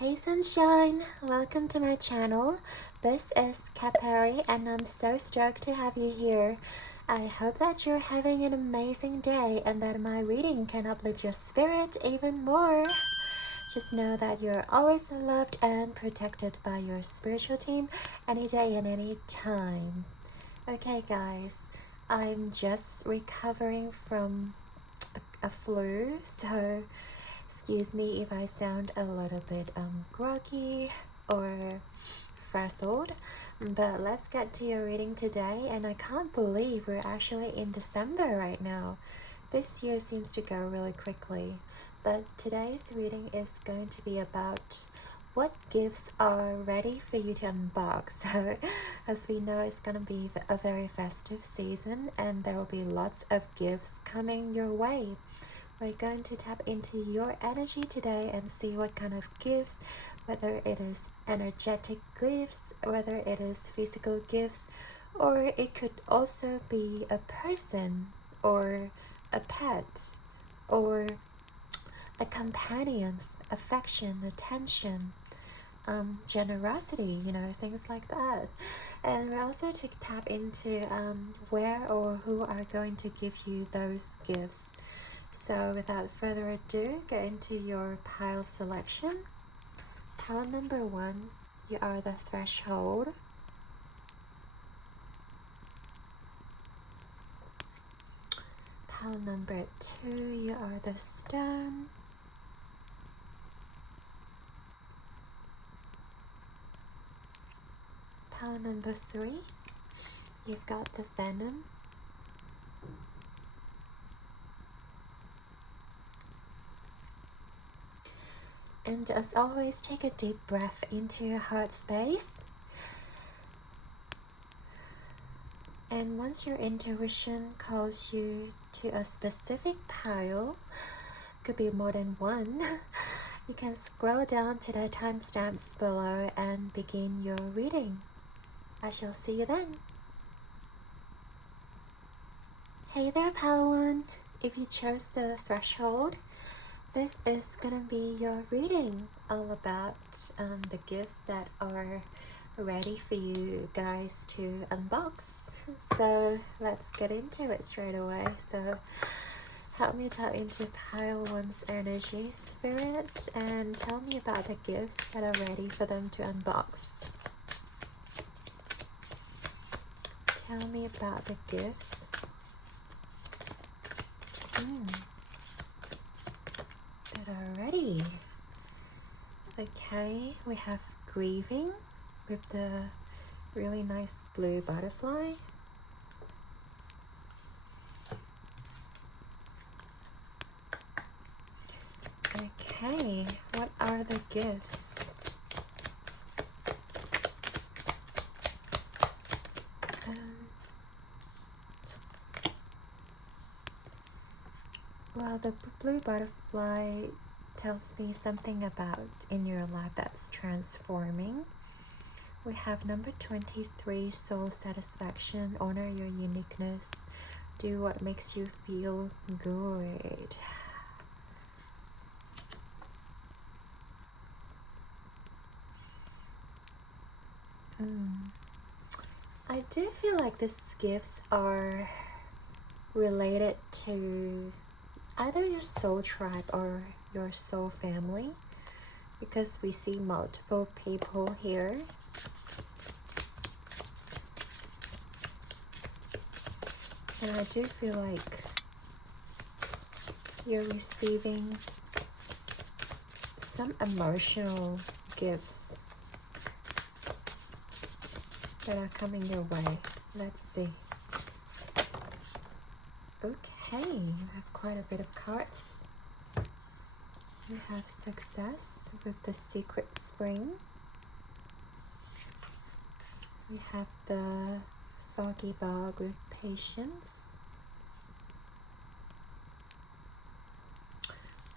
Hey sunshine, welcome to my channel. This is Capari and I'm so stoked to have you here. I hope that you're having an amazing day and that my reading can uplift your spirit even more. Just know that you're always loved and protected by your spiritual team any day and any time. Okay guys, I'm just recovering from a flu, so excuse me if I sound a little bit groggy or frazzled, but let's get to your reading today. And I can't believe we're actually in December right now. This year seems to go really quickly, but today's reading is going to be about what gifts are ready for you to unbox. So as we know, it's going to be a very festive season and there will be lots of gifts coming your way. We're going to tap into your energy today and see what kind of gifts, whether it is energetic gifts, whether it is physical gifts, or it could also be a person or a pet or a companion's affection, attention, generosity, things like that. And we're also to tap into where or who are going to give you those gifts. So without further ado, go into your pile selection. Pile number 1, you are the threshold. Pile number 2, you are the stone. Pile number 3, you've got the venom. And as always, take a deep breath into your heart space. And once your intuition calls you to a specific pile, could be more than one, you can scroll down to the timestamps below and begin your reading. I shall see you then. Hey there, pile 1. If you chose the threshold, this is gonna be your reading, all about the gifts that are ready for you guys to unbox. So let's get into it straight away. So help me tap into pile 1's energy, spirit, and tell me about the gifts that are ready for them to unbox. Tell me about the gifts. That are ready. Okay, we have grieving with the really nice blue butterfly. Okay, what are the gifts? Well, the blue butterfly tells me something about in your life that's transforming. We have number 23, soul satisfaction. Honor your uniqueness. Do what makes you feel good. I do feel like these gifts are related to either your soul tribe or your soul family, because we see multiple people here. And I do feel like you're receiving some emotional gifts that are coming your way. Let's see. Okay, you have quite a bit of cards. You have success with the secret spring. We have the foggy bog with patience.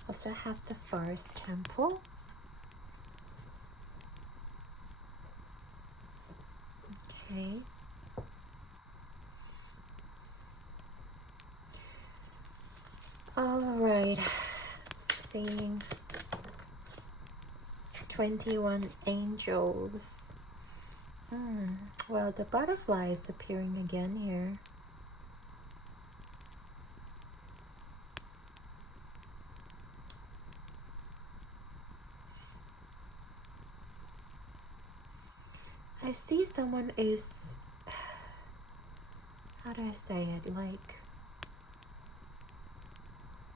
Also have the forest temple. Okay. All right. Seeing 21 angels. Well, the butterfly is appearing again here. I see someone is, how do I say it, like,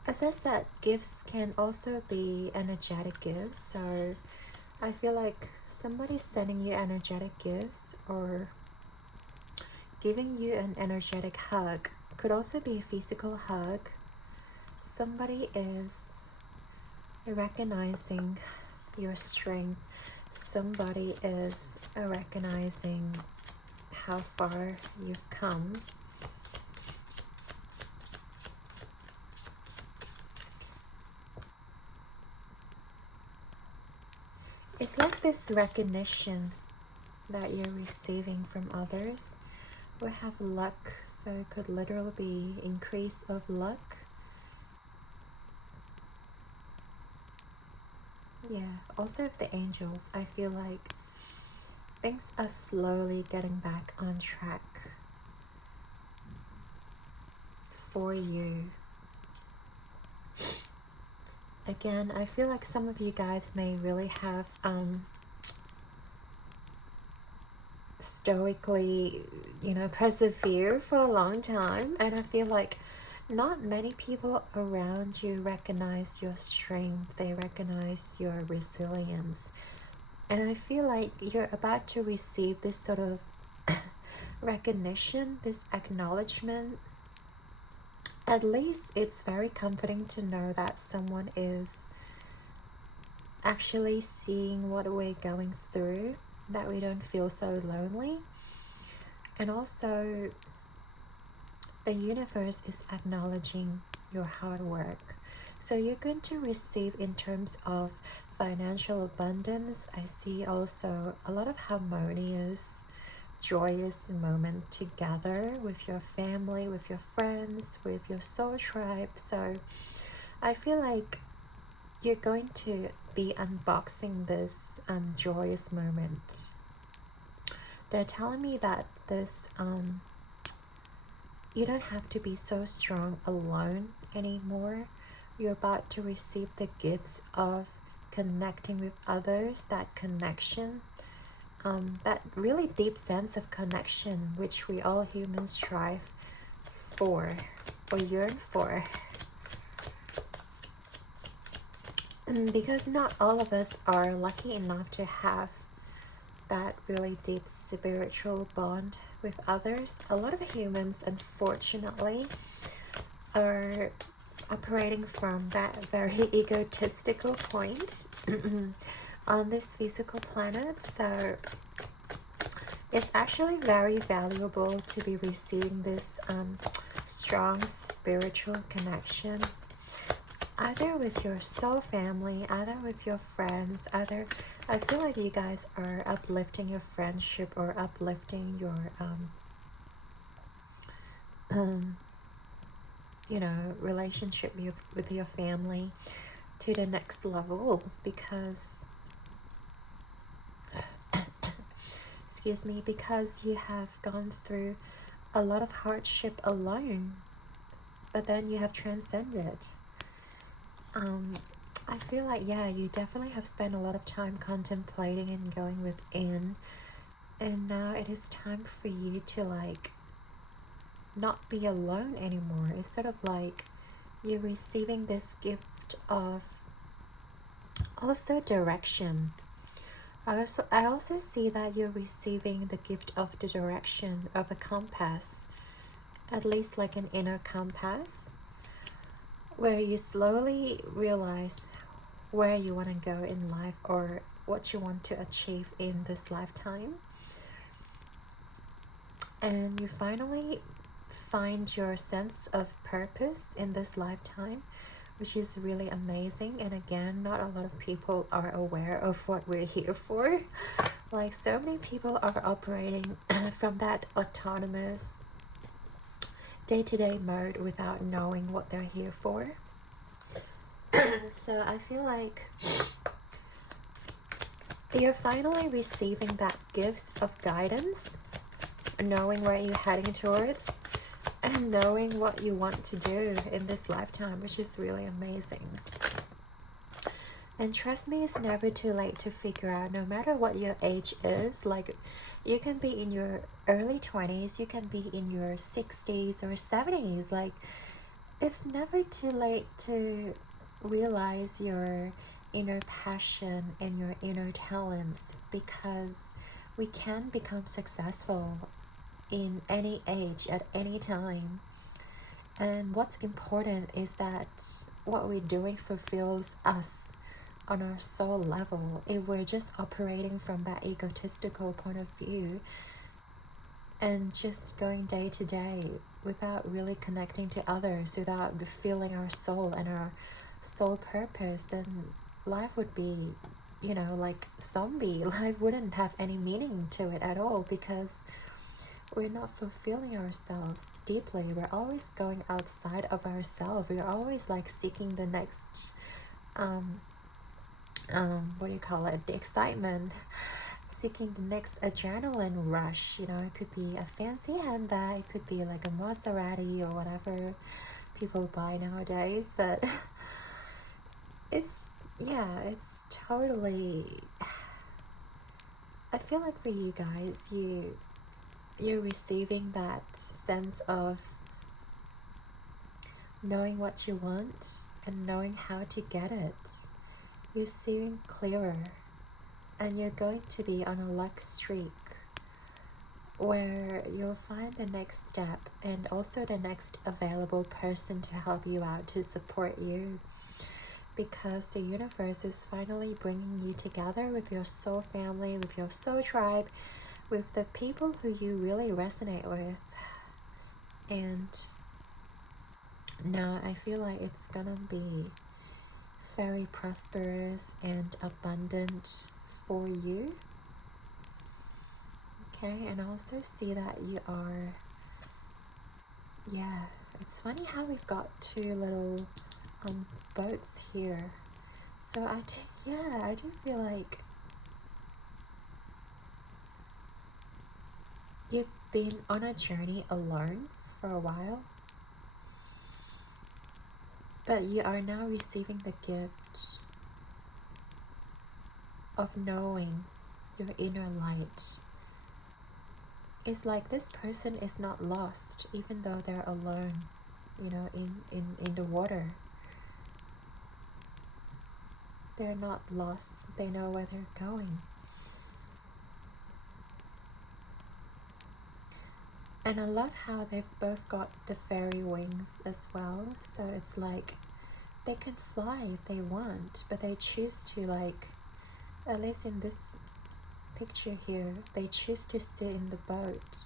it says that gifts can also be energetic gifts, so I feel like somebody's sending you energetic gifts or giving you an energetic hug. Could also be a physical hug. Somebody is recognizing your strength. Somebody is recognizing how far you've come. It's like this recognition that you're receiving from others. We have luck, so it could literally be increase of luck. Yeah, also the angels, I feel like things are slowly getting back on track for you. Again, I feel like some of you guys may really have stoically, persevere for a long time, and I feel like not many people around you recognize your strength. They recognize your resilience, and I feel like you're about to receive this sort of recognition, this acknowledgement. At least it's very comforting to know that someone is actually seeing what we're going through, that we don't feel so lonely. And also, the universe is acknowledging your hard work. So you're going to receive in terms of financial abundance. I see also a lot of harmonious, joyous moment together with your family, with your friends, with your soul tribe. So I feel like you're going to be unboxing this joyous moment. They're telling me that this you don't have to be so strong alone anymore. You're about to receive the gifts of connecting with others, that connection, that really deep sense of connection which we all humans strive for or yearn for. Because not all of us are lucky enough to have that really deep spiritual bond with others. A lot of humans, unfortunately, are operating from that very egotistical point on this physical planet. So it's actually very valuable to be receiving this strong spiritual connection, either with your soul family, either with your friends, either I feel like you guys are uplifting your friendship or uplifting your relationship with your family to the next level, because excuse me, because you have gone through a lot of hardship alone, but then you have transcended. I feel like, yeah, you definitely have spent a lot of time contemplating and going within, and now it is time for you to like not be alone anymore. It's sort of like you're receiving this gift of also direction. I also see that you're receiving the gift of the direction of a compass, at least like an inner compass, where you slowly realize where you want to go in life or what you want to achieve in this lifetime. And you finally find your sense of purpose in this lifetime, which is really amazing. And again, not a lot of people are aware of what we're here for. Like, so many people are operating from that autonomous day-to-day mode without knowing what they're here for. So I feel like You're finally receiving that gift of guidance, knowing where you're heading towards, and knowing what you want to do in this lifetime, which is really amazing. And trust me, it's never too late to figure out, no matter what your age is. Like, you can be in your early 20s, you can be in your 60s or 70s. Like, it's never too late to realize your inner passion and your inner talents, because we can become successful in any age, at any time. And what's important is that what we're doing fulfills us on our soul level. If we're just operating from that egotistical point of view and just going day to day without really connecting to others, without feeling our soul and our soul purpose, then life would be, you know, like zombie. Life wouldn't have any meaning to it at all, because we're not fulfilling ourselves deeply. We're always going outside of ourselves. We're always like seeking the next what do you call it, the excitement, seeking the next adrenaline rush. You know, it could be a fancy handbag, it could be like a Maserati or whatever people buy nowadays, but it's totally, I feel like for you guys, you're receiving that sense of knowing what you want and knowing how to get it. You're seeing clearer, and you're going to be on a luck streak where you'll find the next step and also the next available person to help you out, to support you, because the universe is finally bringing you together with your soul family, with your soul tribe, with the people who you really resonate with. And now I feel like it's gonna be very prosperous and abundant for you. Okay, and I also see that you are, yeah, it's funny how we've got two little boats here. So I do feel like you've been on a journey alone for a while, but you are now receiving the gift of knowing your inner light. It's like this person is not lost, even though they're alone, you know, in the water. They're not lost, they know where they're going. And I love how they've both got the fairy wings as well. So it's like they can fly if they want, but they choose to, like, at least in this picture here, they choose to sit in the boat.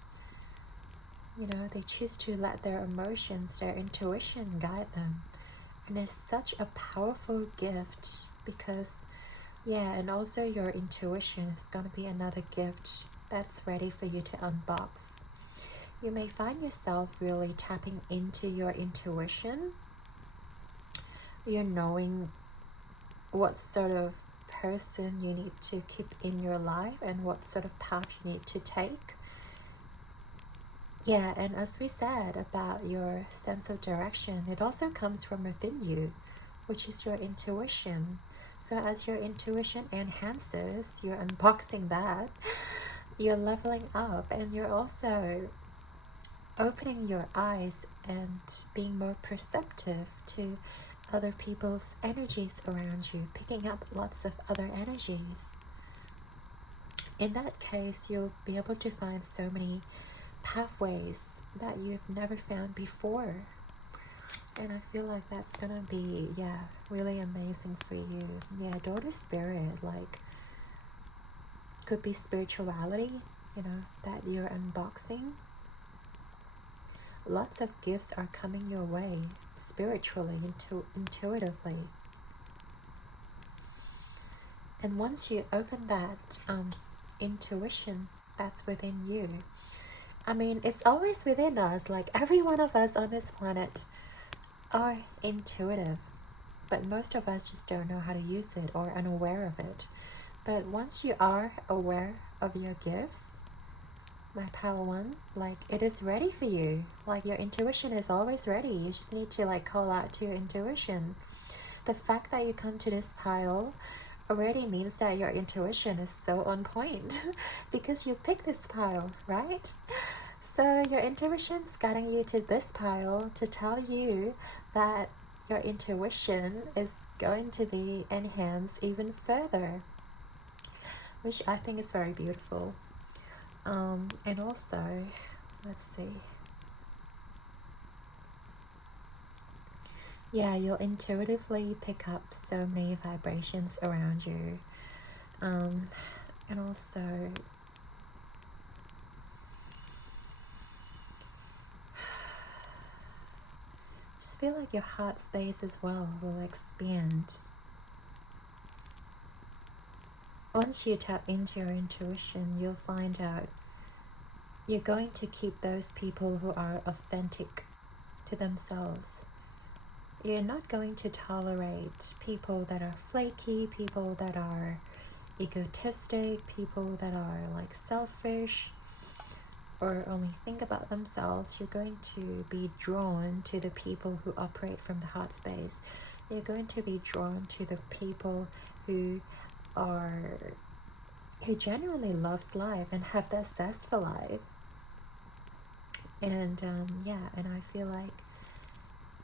You know, they choose to let their emotions, their intuition guide them. And it's such a powerful gift, because, yeah, and also your intuition is going to be another gift that's ready for you to unbox. You may find yourself really tapping into your intuition. You're knowing what sort of person you need to keep in your life and what sort of path you need to take. Yeah, and as we said about your sense of direction, it also comes from within you, which is your intuition. So as your intuition enhances, you're unboxing that, you're leveling up, and you're also opening your eyes and being more perceptive to other people's energies around you, picking up lots of other energies. In that case, you'll be able to find so many pathways that you've never found before. And I feel like that's gonna be, yeah, really amazing for you. Yeah, daughter spirit, like, could be spirituality, you know, that you're unboxing. Lots of gifts are coming your way spiritually, intuitively. And once you open that intuition that's within you, I mean, it's always within us. Like, every one of us on this planet are intuitive, but most of us just don't know how to use it or unaware of it. But once you are aware of your gifts, my Padawan, like it is ready for you. Like your intuition is always ready. You just need to like call out to your intuition. The fact that you come to this pile already means that your intuition is so on point because you picked this pile, right? So your intuition's guiding you to this pile to tell you that your intuition is going to be enhanced even further, which I think is very beautiful. And also, let's see. Yeah, you'll intuitively pick up so many vibrations around you. And also, just feel like your heart space as well will expand. Once you tap into your intuition, you'll find out you're going to keep those people who are authentic to themselves. You're not going to tolerate people that are flaky, people that are egotistic, people that are like selfish or only think about themselves. You're going to be drawn to the people who operate from the heart space. You're going to be drawn to the people who genuinely loves life and have that zest for life. And and I feel like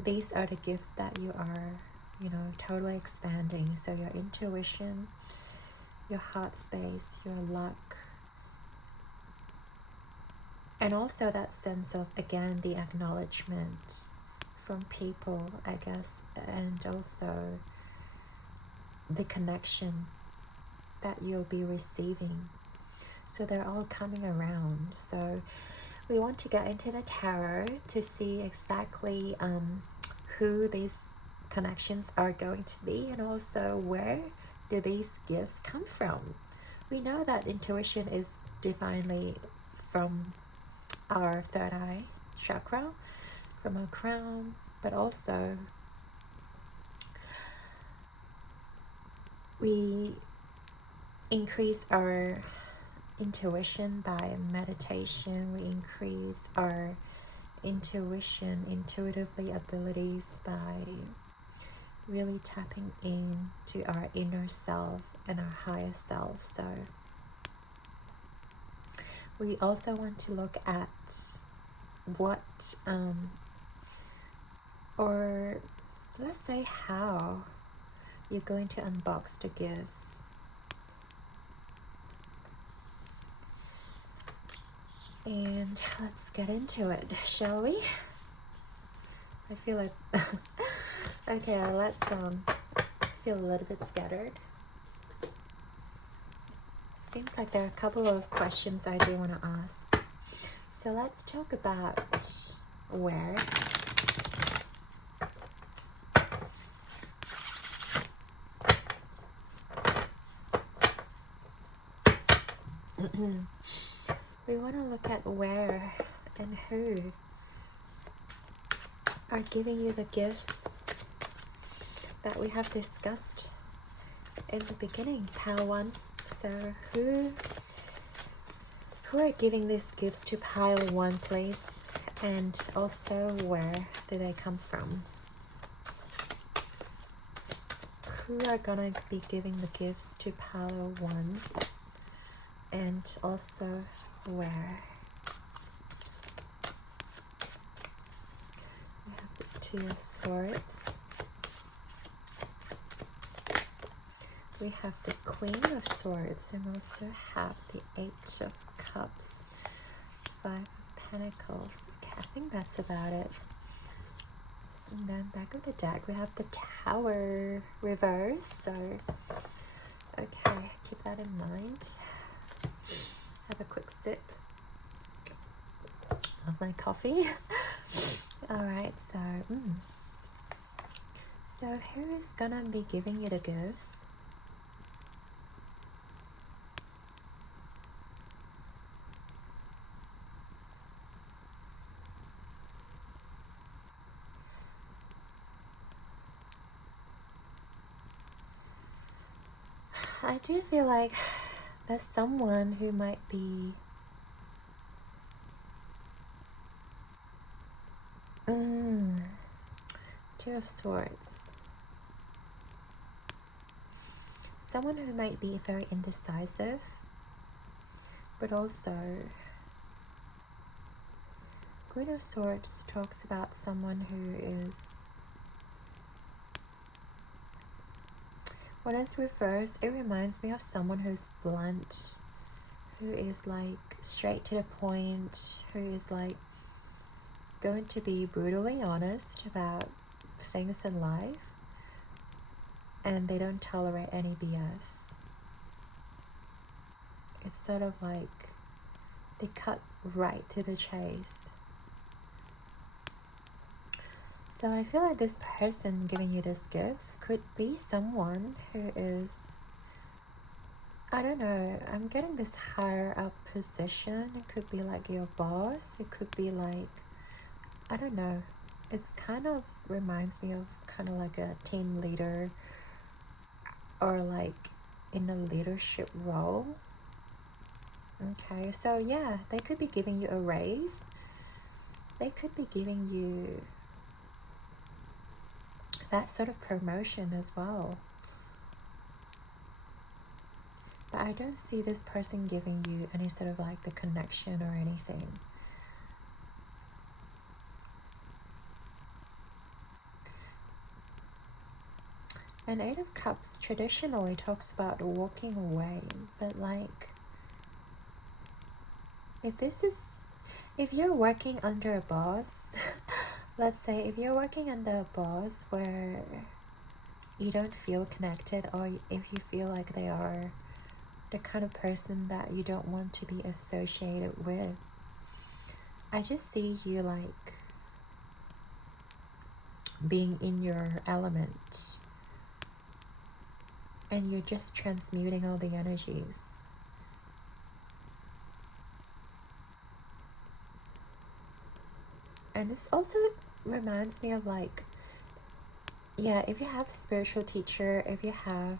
these are the gifts that you are, totally expanding. So your intuition, your heart space, your luck, and also that sense of, again, the acknowledgement from people, I guess, and also the connection that you'll be receiving. So they're all coming around. So we want to get into the tarot to see exactly who these connections are going to be, and also where do these gifts come from. We know that intuition is divinely from our third eye chakra, from our crown, but also we increase our intuition by meditation. We increase our intuitively abilities by really tapping into our inner self and our higher self. So we also want to look at what or let's say how you're going to unbox the gifts. And let's get into it, shall we? I feel like okay, let's feel a little bit scattered. Seems like there are a couple of questions I do want to ask. So let's talk about where. We want to look at where and who are giving you the gifts that we have discussed in the beginning, pile one. So who are giving these gifts to pile one, please? And also, where do they come from? Who are gonna be giving the gifts to pile one? And also, where? We have the Two of Swords. We have the Queen of Swords, and also have the Eight of Cups, Five of Pentacles. Okay, I think that's about it. And then back of the deck, we have the Tower reverse. So, okay, keep that in mind. Have a quick sip of my coffee. All right, so who is gonna be giving you the gifts? I do feel like there's someone who might be Two of Swords. Someone who might be very indecisive, but also Queen of Swords talks about someone who is, when it's reversed, it reminds me of someone who's blunt, who is like straight to the point, who is like going to be brutally honest about things in life, and they don't tolerate any BS. It's sort of like they cut right to the chase. So I feel like this person giving you these gifts could be someone who is, I don't know, I'm getting this higher up position. It could be like your boss. It could be like, I don't know. It's kind of reminds me of kind of like a team leader, or like in a leadership role. Okay, so yeah, they could be giving you a raise. They could be giving you that sort of promotion as well. But I don't see this person giving you any sort of like the connection or anything. And Eight of Cups traditionally talks about walking away, but like, if you're working under a boss, let's say if you're working under a boss where you don't feel connected, or if you feel like they are the kind of person that you don't want to be associated with, I just see you like being in your element, and you're just transmuting all the energies. And this also reminds me of like, yeah, if you have a spiritual teacher, if you have,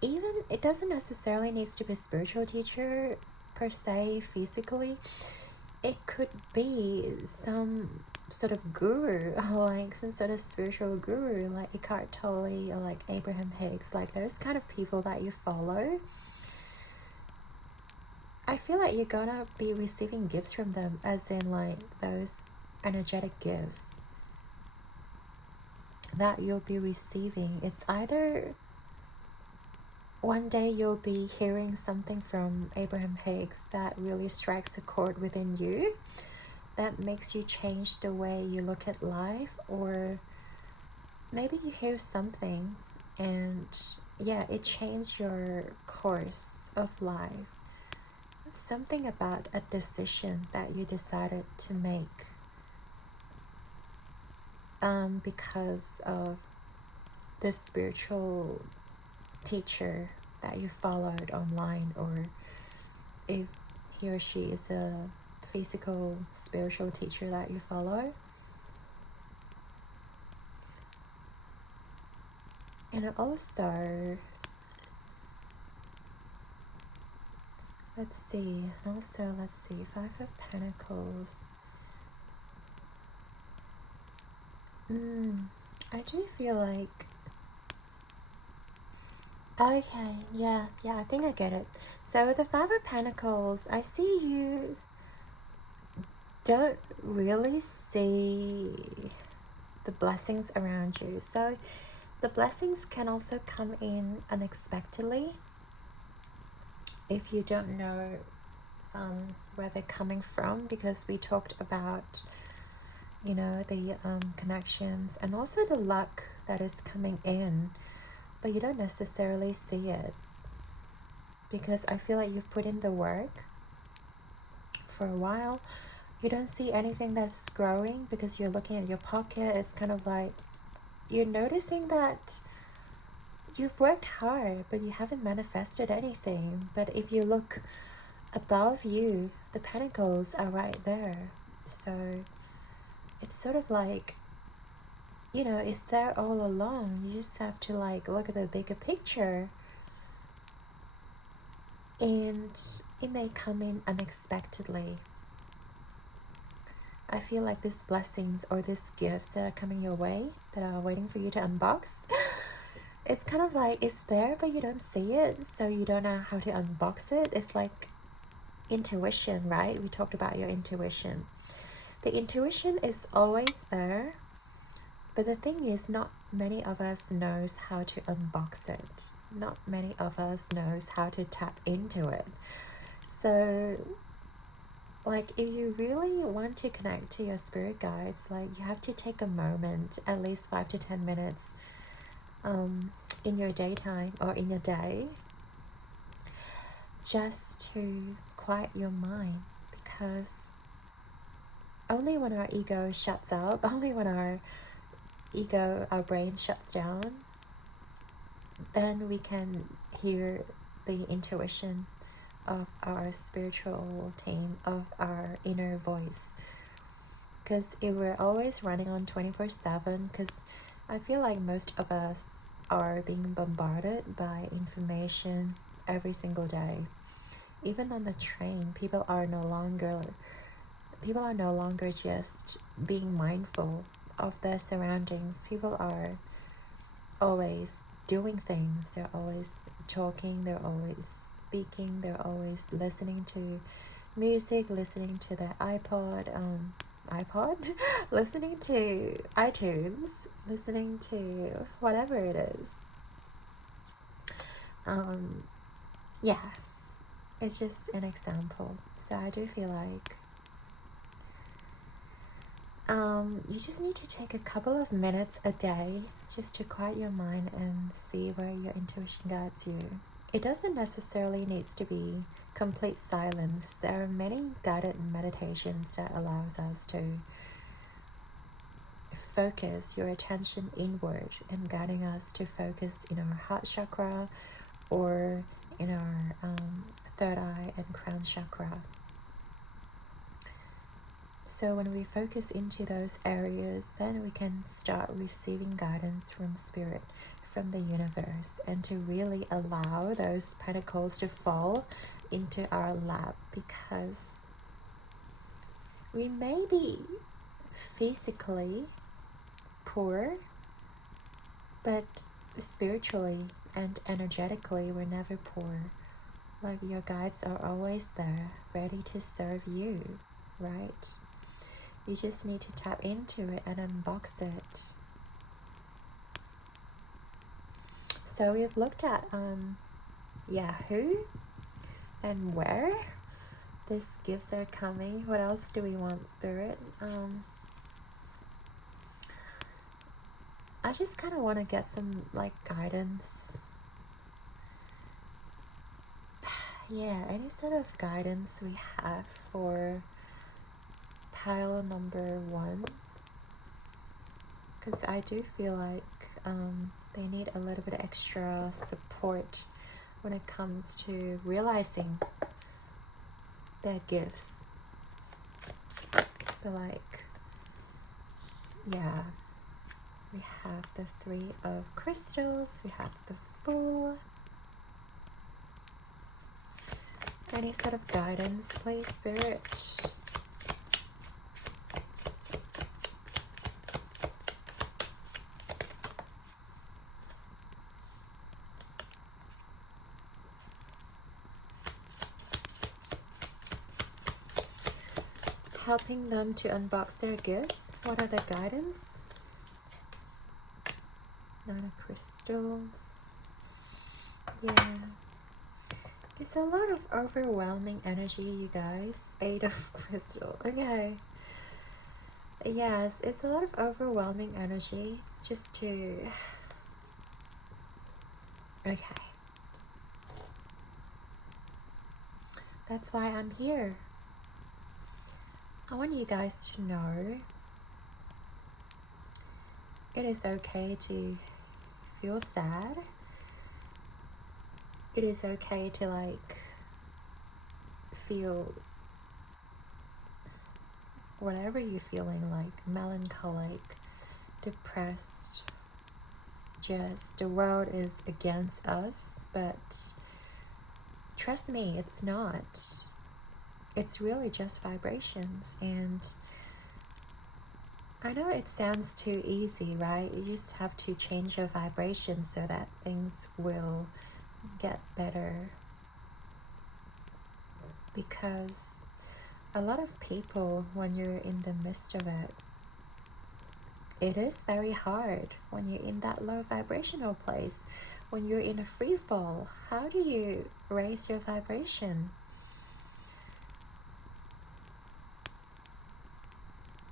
even, it doesn't necessarily needs to be a spiritual teacher per se physically. It could be some sort of guru, like some sort of spiritual guru, like Eckhart Tolle or like Abraham Hicks, like those kind of people that you follow. I feel like you're gonna be receiving gifts from them, as in like those energetic gifts that you'll be receiving. It's either one day you'll be hearing something from Abraham Hicks that really strikes a chord within you, that makes you change the way you look at life, or maybe you hear something and yeah, it changed your course of life. Something about a decision that you decided to make because of this spiritual teacher that you followed online, or if he or she is a physical spiritual teacher that you follow. And also, let's see, Five of Pentacles. I do feel like, okay, yeah, I think I get it. So with the Five of Pentacles, I see you don't really see the blessings around you. So the blessings can also come in unexpectedly if you don't know where they're coming from, because we talked about, you know, the connections and also the luck that is coming in, but you don't necessarily see it because I feel like you've put in the work for a while. You don't see anything that's growing because you're looking at your pocket. It's kind of like you're noticing that you've worked hard, but you haven't manifested anything. But if you look above you, the pentacles are right there. So it's sort of like you know, it's there all along. You just have to like look at the bigger picture. And it may come in unexpectedly. I feel like these blessings or these gifts that are coming your way, that are waiting for you to unbox, it's kind of like it's there but you don't see it, so you don't know how to unbox it. It's like intuition, right? We talked about your intuition. The intuition is always there, but the thing is, not many of us knows how to unbox it. Not many of us knows how to tap into it. So like, if you really want to connect to your spirit guides, like, you have to take a moment, at least 5 to 10 minutes in your daytime or in your day, just to quiet your mind. Because only when our ego shuts up, only when our brain shuts down, then we can hear the intuition of our spiritual team, of our inner voice. Because if we're always running on 24/7, because I feel like most of us are being bombarded by information every single day. Even on the train, people are no longer just being mindful of their surroundings. People are always doing things. They're always talking, they're always speaking, they're always listening to music, listening to their iPod, listening to iTunes, listening to whatever it is. Yeah, it's just an example. So I do feel like you just need to take a couple of minutes a day just to quiet your mind and see where your intuition guides you. It doesn't necessarily need to be complete silence. There are many guided meditations that allows us to focus your attention inward and guiding us to focus in our heart chakra or in our third eye and crown chakra. So when we focus into those areas, then we can start receiving guidance from spirit, from the universe, and to really allow those pentacles to fall into our lap. Because we may be physically poor, but spiritually and energetically we're never poor. Like, your guides are always there, ready to serve you, right? You just need to tap into it and unbox it. So we've looked at who and where these gifts are coming. What else do we want, Spirit? I just kind of want to get some like guidance. Yeah, any sort of guidance we have for pile number 1, because I do feel like they need a little bit extra support when it comes to realizing their gifts. But like, yeah, we have the 3 of crystals, we have the Fool. Any sort of guidance, please, Spirit? Helping them to unbox their gifts. What are the guidance? 9 of crystals. Yeah. It's a lot of overwhelming energy, you guys. 8 of crystal. Okay. Yes, it's a lot of overwhelming energy just to... Okay. That's why I'm here. I want you guys to know it is okay to feel sad. It is okay to like feel whatever you're feeling, like melancholic, depressed, just the world is against us, but trust me, it's not. It's really just vibrations. And I know it sounds too easy, right? You just have to change your vibration so that things will get better. Because a lot of people, when you're in the midst of it, it is very hard when you're in that low vibrational place. When you're in a free fall, how do you raise your vibration?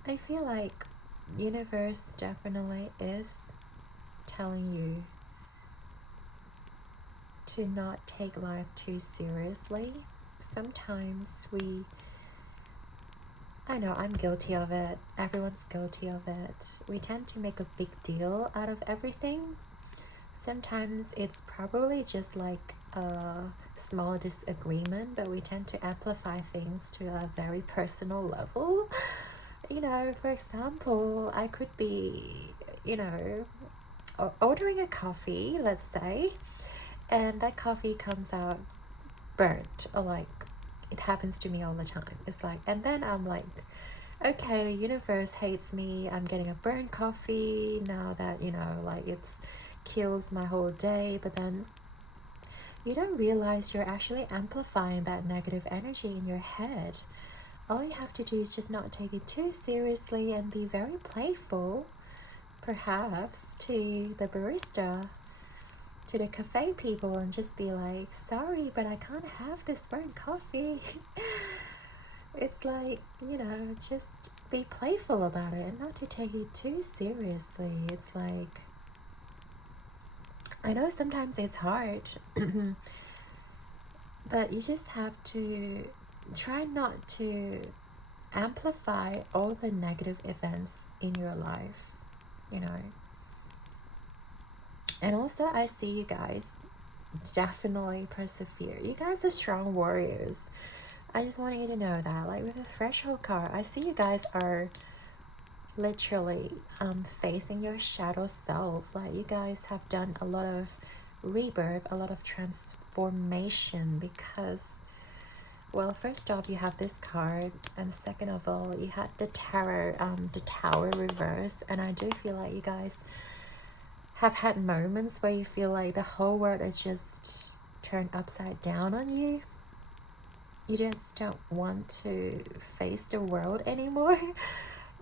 I feel like universe definitely is telling you to not take life too seriously. Sometimes I know I'm guilty of it, everyone's guilty of it. We tend to make a big deal out of everything. Sometimes it's probably just like a small disagreement, but we tend to amplify things to a very personal level. For example, I could be, ordering a coffee, let's say, and that coffee comes out burnt, or like, it happens to me all the time. It's like, and then I'm like, okay, the universe hates me. I'm getting a burnt coffee now that, it's kills my whole day. But then you don't realize you're actually amplifying that negative energy in your head. All you have to do is just not take it too seriously and be very playful, perhaps, to the barista, to the cafe people, and just be like, sorry, but I can't have this burnt coffee. It's like, just be playful about it and not to take it too seriously. It's like, I know sometimes it's hard, but you just have to try not to amplify all the negative events in your life, And also, I see you guys definitely persevere. You guys are strong warriors. I just want you to know that, like with the threshold card, I see you guys are literally facing your shadow self. Like you guys have done a lot of rebirth, a lot of transformation, because, well, first off, you have this card, and second of all, you had the Tower reverse, and I do feel like you guys have had moments where you feel like the whole world is just turned upside down on you. You just don't want to face the world anymore.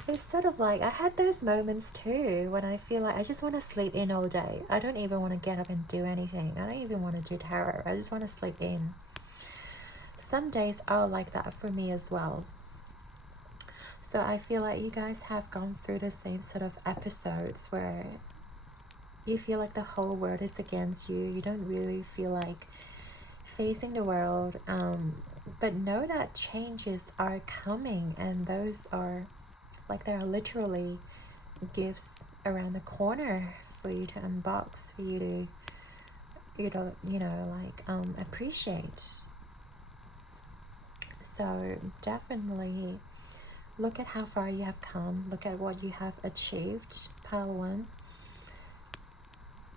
It's sort of like, I had those moments too, when I feel like I just want to sleep in all day. I don't even want to get up and do anything. I don't even want to do tarot. I just want to sleep in. Some days are like that for me as well. So I feel like you guys have gone through the same sort of episodes where you feel like the whole world is against you. You don't really feel like facing the world. But know that changes are coming, and those are, like, there are literally gifts around the corner for you to unbox, for you to, appreciate. So definitely look at how far you have come. Look at what you have achieved, pile one.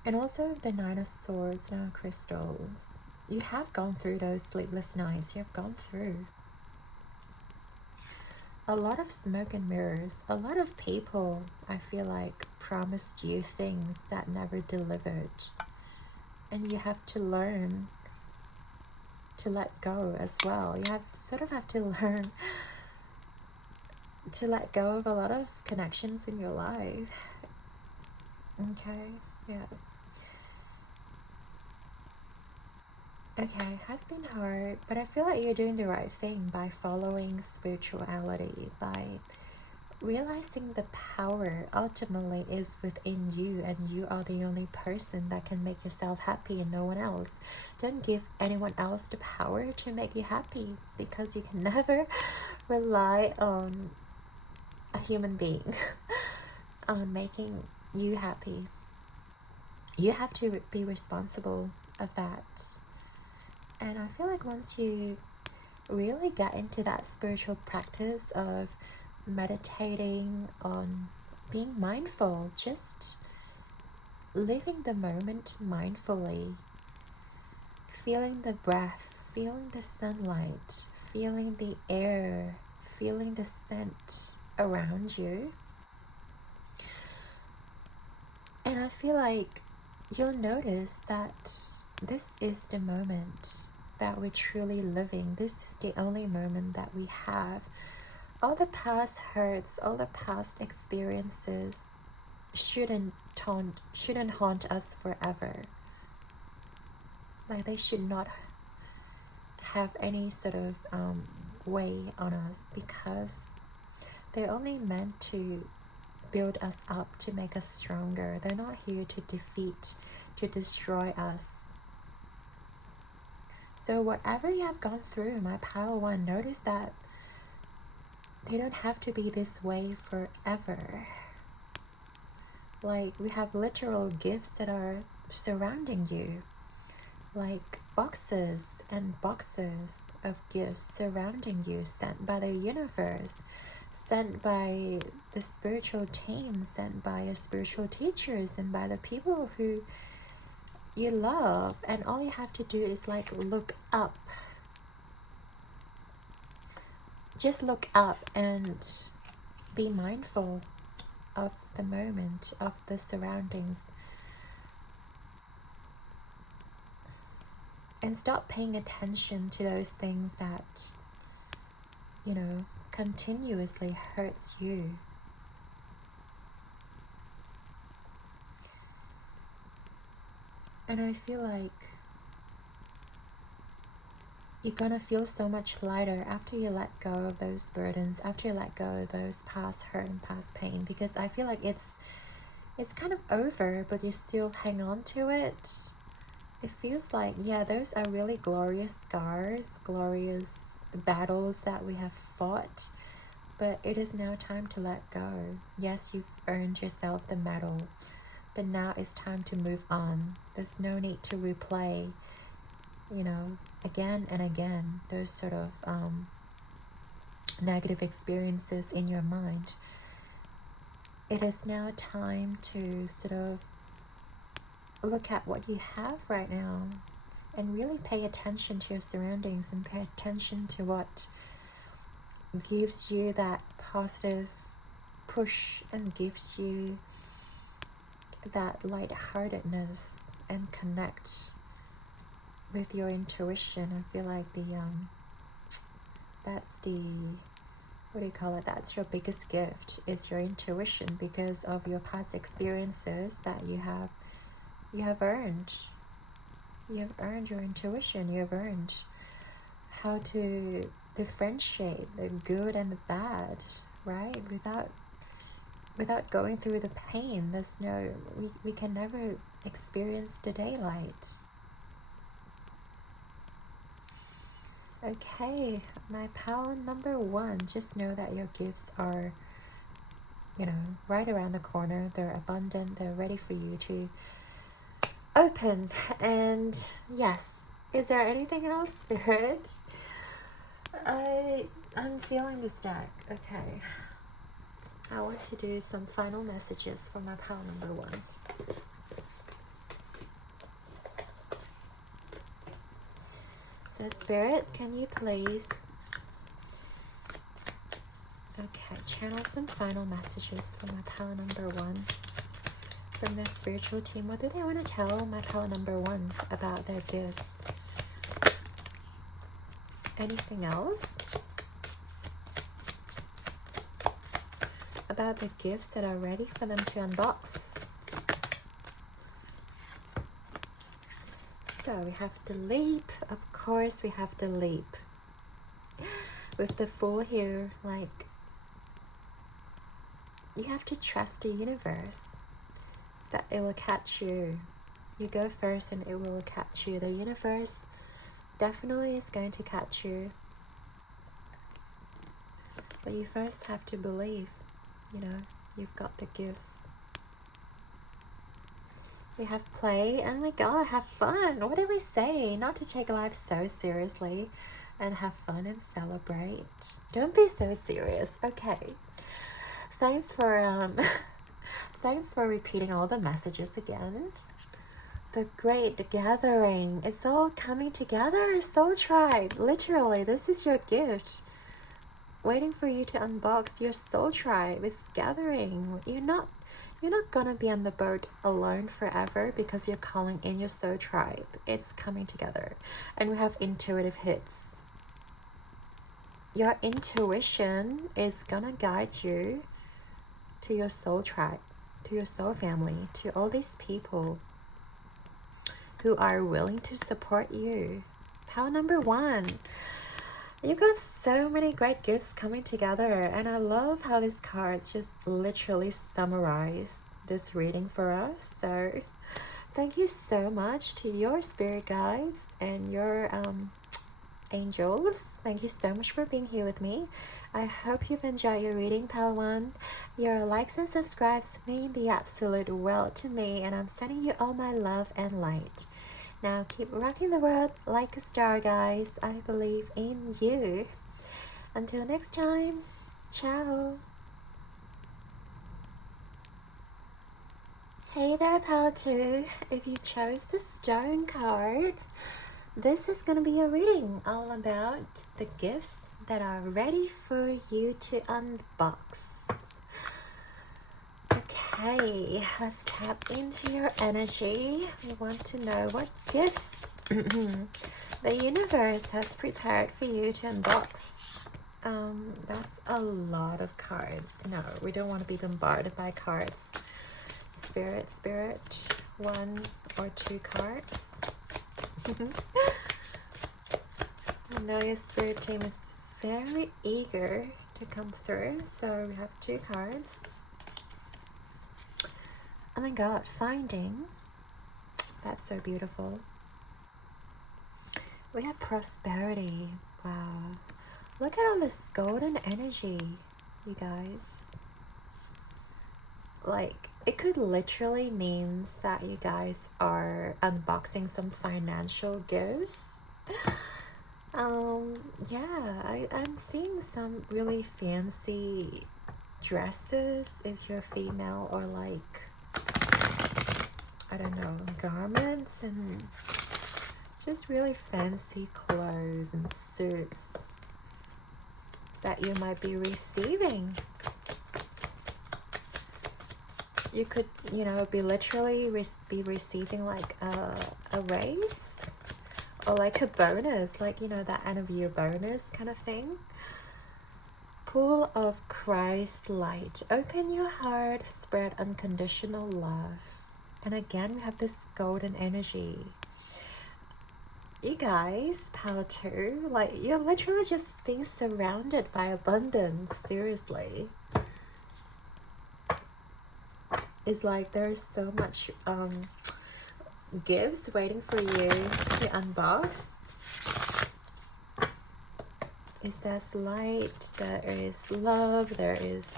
And also the Nine of Swords, now crystals. You have gone through those sleepless nights. You have gone through a lot of smoke and mirrors. A lot of people, I feel like, promised you things that never delivered. And you have to learn to let go as well. You have to learn to let go of a lot of connections in your life. Okay, yeah. Okay, has been hard, but I feel like you're doing the right thing by following spirituality, by realizing the power ultimately is within you, and you are the only person that can make yourself happy and no one else. Don't give anyone else the power to make you happy, because you can never rely on a human being on making you happy. You have to be responsible of that. And I feel like once you really get into that spiritual practice of meditating on being mindful, just living the moment mindfully, feeling the breath, feeling the sunlight, feeling the air, feeling the scent around you. And I feel like you'll notice that this is the moment that we're truly living. This is the only moment that we have. All the past hurts, all the past experiences shouldn't haunt us forever. Like, they should not have any sort of way on us, because they're only meant to build us up, to make us stronger. They're not here to defeat, to destroy us. So whatever you have gone through, my Power One, notice that they don't have to be this way forever. Like, we have literal gifts that are surrounding you, like boxes and boxes of gifts surrounding you, sent by the universe, sent by the spiritual team, sent by your spiritual teachers, and by the people who you love. And all you have to do is like look up. Just look up and be mindful of the moment, of the surroundings, and stop paying attention to those things that, you know, continuously hurts you. And I feel like you're gonna feel so much lighter after you let go of those burdens, after you let go of those past hurt and past pain, because I feel like it's kind of over, but you still hang on to it. It feels like, yeah, those are really glorious scars, glorious battles that we have fought, but it is now time to let go. Yes, you've earned yourself the medal, but now it's time to move on. There's no need to replay, you know, again and again, those sort of negative experiences in your mind. It is now time to sort of look at what you have right now and really pay attention to your surroundings and pay attention to what gives you that positive push and gives you that lightheartedness, and connect with your intuition. I feel like that's the, what do you call it, that's your biggest gift, is your intuition, because of your past experiences that you have earned. You have earned your intuition. You have earned how to differentiate the good and the bad, right? Without going through the pain, there's no, we can never experience the daylight. Okay, my Power number one, just know that your gifts are, you know, right around the corner. They're abundant. They're ready for you to open. And yes, is there anything else, Spirit? I'm feeling this deck. Okay, I want to do some final messages for my Power number one. So Spirit, can you please, okay, channel some final messages for my Power number one from the spiritual team. What do they want to tell my Power number one about their gifts? Anything else about the gifts that are ready for them to unbox? So we have the leap. Of course we have the leap. With the Fool here, like, you have to trust the universe that it will catch you. You go first and it will catch you. The universe definitely is going to catch you. But you first have to believe, you know, you've got the gifts. We have play, and my God, have fun. What do we say? Not to take life so seriously, and have fun and celebrate. Don't be so serious. Okay. Thanks for Thanks for repeating all the messages again. The great gathering. It's all coming together. Soul tribe. Literally, this is your gift. Waiting for you to unbox. Your soul tribe is gathering. You're not gonna be on the boat alone forever because you're calling in your soul tribe. It's coming together. And we have intuitive hits. Your intuition is gonna guide you to your soul tribe, to your soul family, to all these people who are willing to support you. Pile number 1. You've got so many great gifts coming together, and I love how these cards just literally summarize this reading for us. So thank you so much to your spirit guides and your angels. Thank you so much for being here with me. I hope you've enjoyed your reading, Pile 1. Your likes and subscribes mean the absolute world to me, and I'm sending you all my love and light. Now keep rocking the world like a star, guys. I believe in you. Until next time, ciao. Hey there, Pile 2. If you chose the stone card, this is going to be a reading all about the gifts that are ready for you to unbox. Okay, let's tap into your energy. We want to know what gifts the universe has prepared for you to unbox. That's a lot of cards. No, we don't want to be bombarded by cards. Spirit, 1 or 2 cards. I know your spirit team is fairly eager to come through, so we have 2 cards. Oh my god, finding. That's so beautiful. We have prosperity. Wow. Look at all this golden energy, you guys. Like, it could literally means that you guys are unboxing some financial gifts. Yeah, I'm seeing some really fancy dresses if you're female, or like, I don't know, garments and just really fancy clothes and suits that you might be receiving. You could, be literally be receiving like a raise or like a bonus, like, that end of year bonus kind of thing. Pool of Christ light. Open your heart, spread unconditional love. And again, we have this golden energy. You guys, Pile 2, like, you're literally just being surrounded by abundance. Seriously. It's like there's so much gifts waiting for you to unbox. It says light, there is love, there is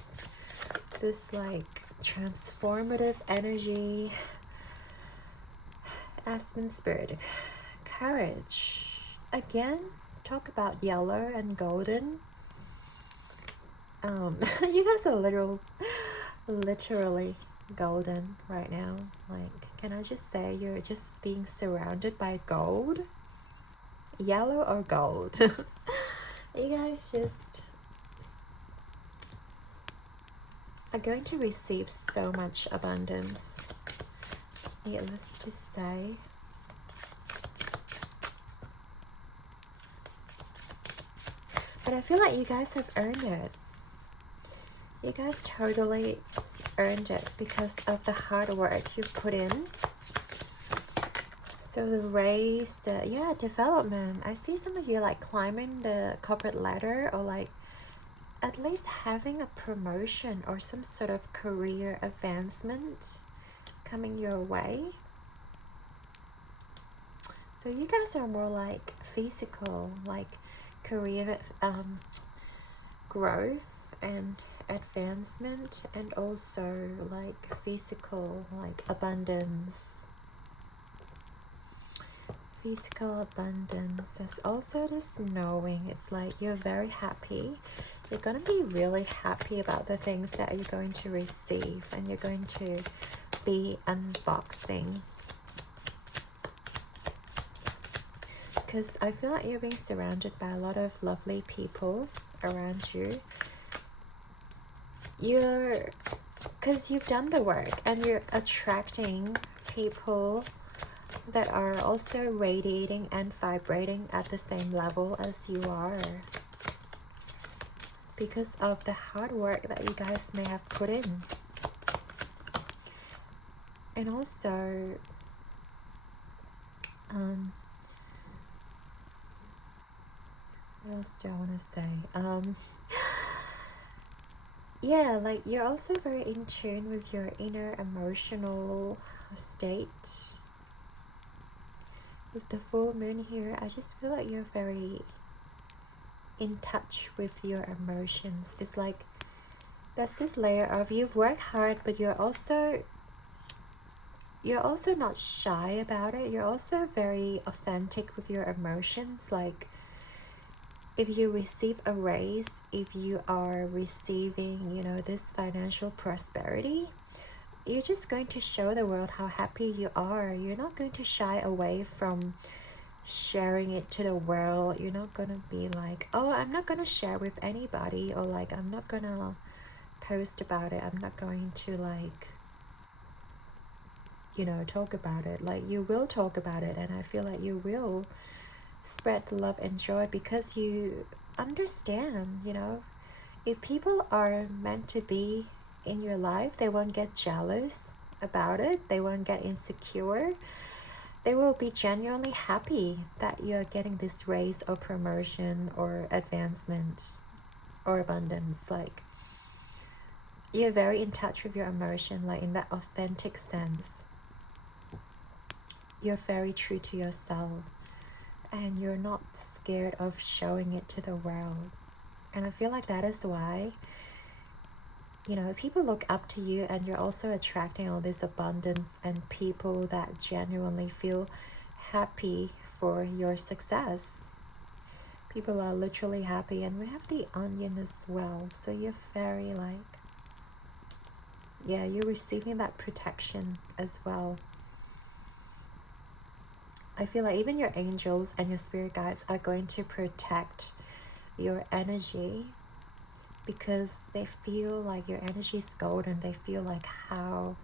this like transformative energy. Aspen spirit, courage. Again, talk about yellow and golden. You guys are literally golden right now. Like, can I just say you're just being surrounded by gold? Yellow or gold? You guys just are going to receive so much abundance. Needless to say. But I feel like you guys have earned it. You guys totally earned it because of the hard work you've put in. So the raise, development. I see some of you like climbing the corporate ladder, or like at least having a promotion or some sort of career advancement coming your way. So you guys are more like physical, like career growth and advancement, and also like physical, like abundance. physical abundance. There's also this knowing. It's like you're very happy. You're going to be really happy about the things that you're going to receive, and you're going to be unboxing. Because I feel like you're being surrounded by a lot of lovely people around you. Because you've done the work, and you're attracting people that are also radiating and vibrating at the same level as you are, because of the hard work that you guys may have put in. And also what else do I want to say? Yeah, like you're also very in tune with your inner emotional state. With the full moon here, I just feel like you're very in touch with your emotions. It's like there's this layer of you've worked hard, but you're also not shy about it. You're also very authentic with your emotions. Like if you receive a raise, if you are receiving, you know, this financial prosperity, you're just going to show the world how happy you are. You're not going to shy away from sharing it to the world. You're not going to be like, oh, I'm not going to share with anybody, or like, I'm not going to post about it. I'm not going to, like, you know, talk about it. Like, you will talk about it, and I feel like you will spread the love and joy, because you understand, you know, if people are meant to be in your life, they won't get jealous about it. They won't get insecure. They will be genuinely happy that you're getting this raise or promotion or advancement or abundance. Like, you're very in touch with your emotion, like in that authentic sense. You're very true to yourself, and you're not scared of showing it to the world. And I feel like that is why, you know, people look up to you, and you're also attracting all this abundance and people that genuinely feel happy for your success. People are literally happy. And we have the onion as well, so you're very like, yeah, you're receiving that protection as well. I feel like even your angels and your spirit guides are going to protect your energy, because they feel like your energy is golden. They feel like how,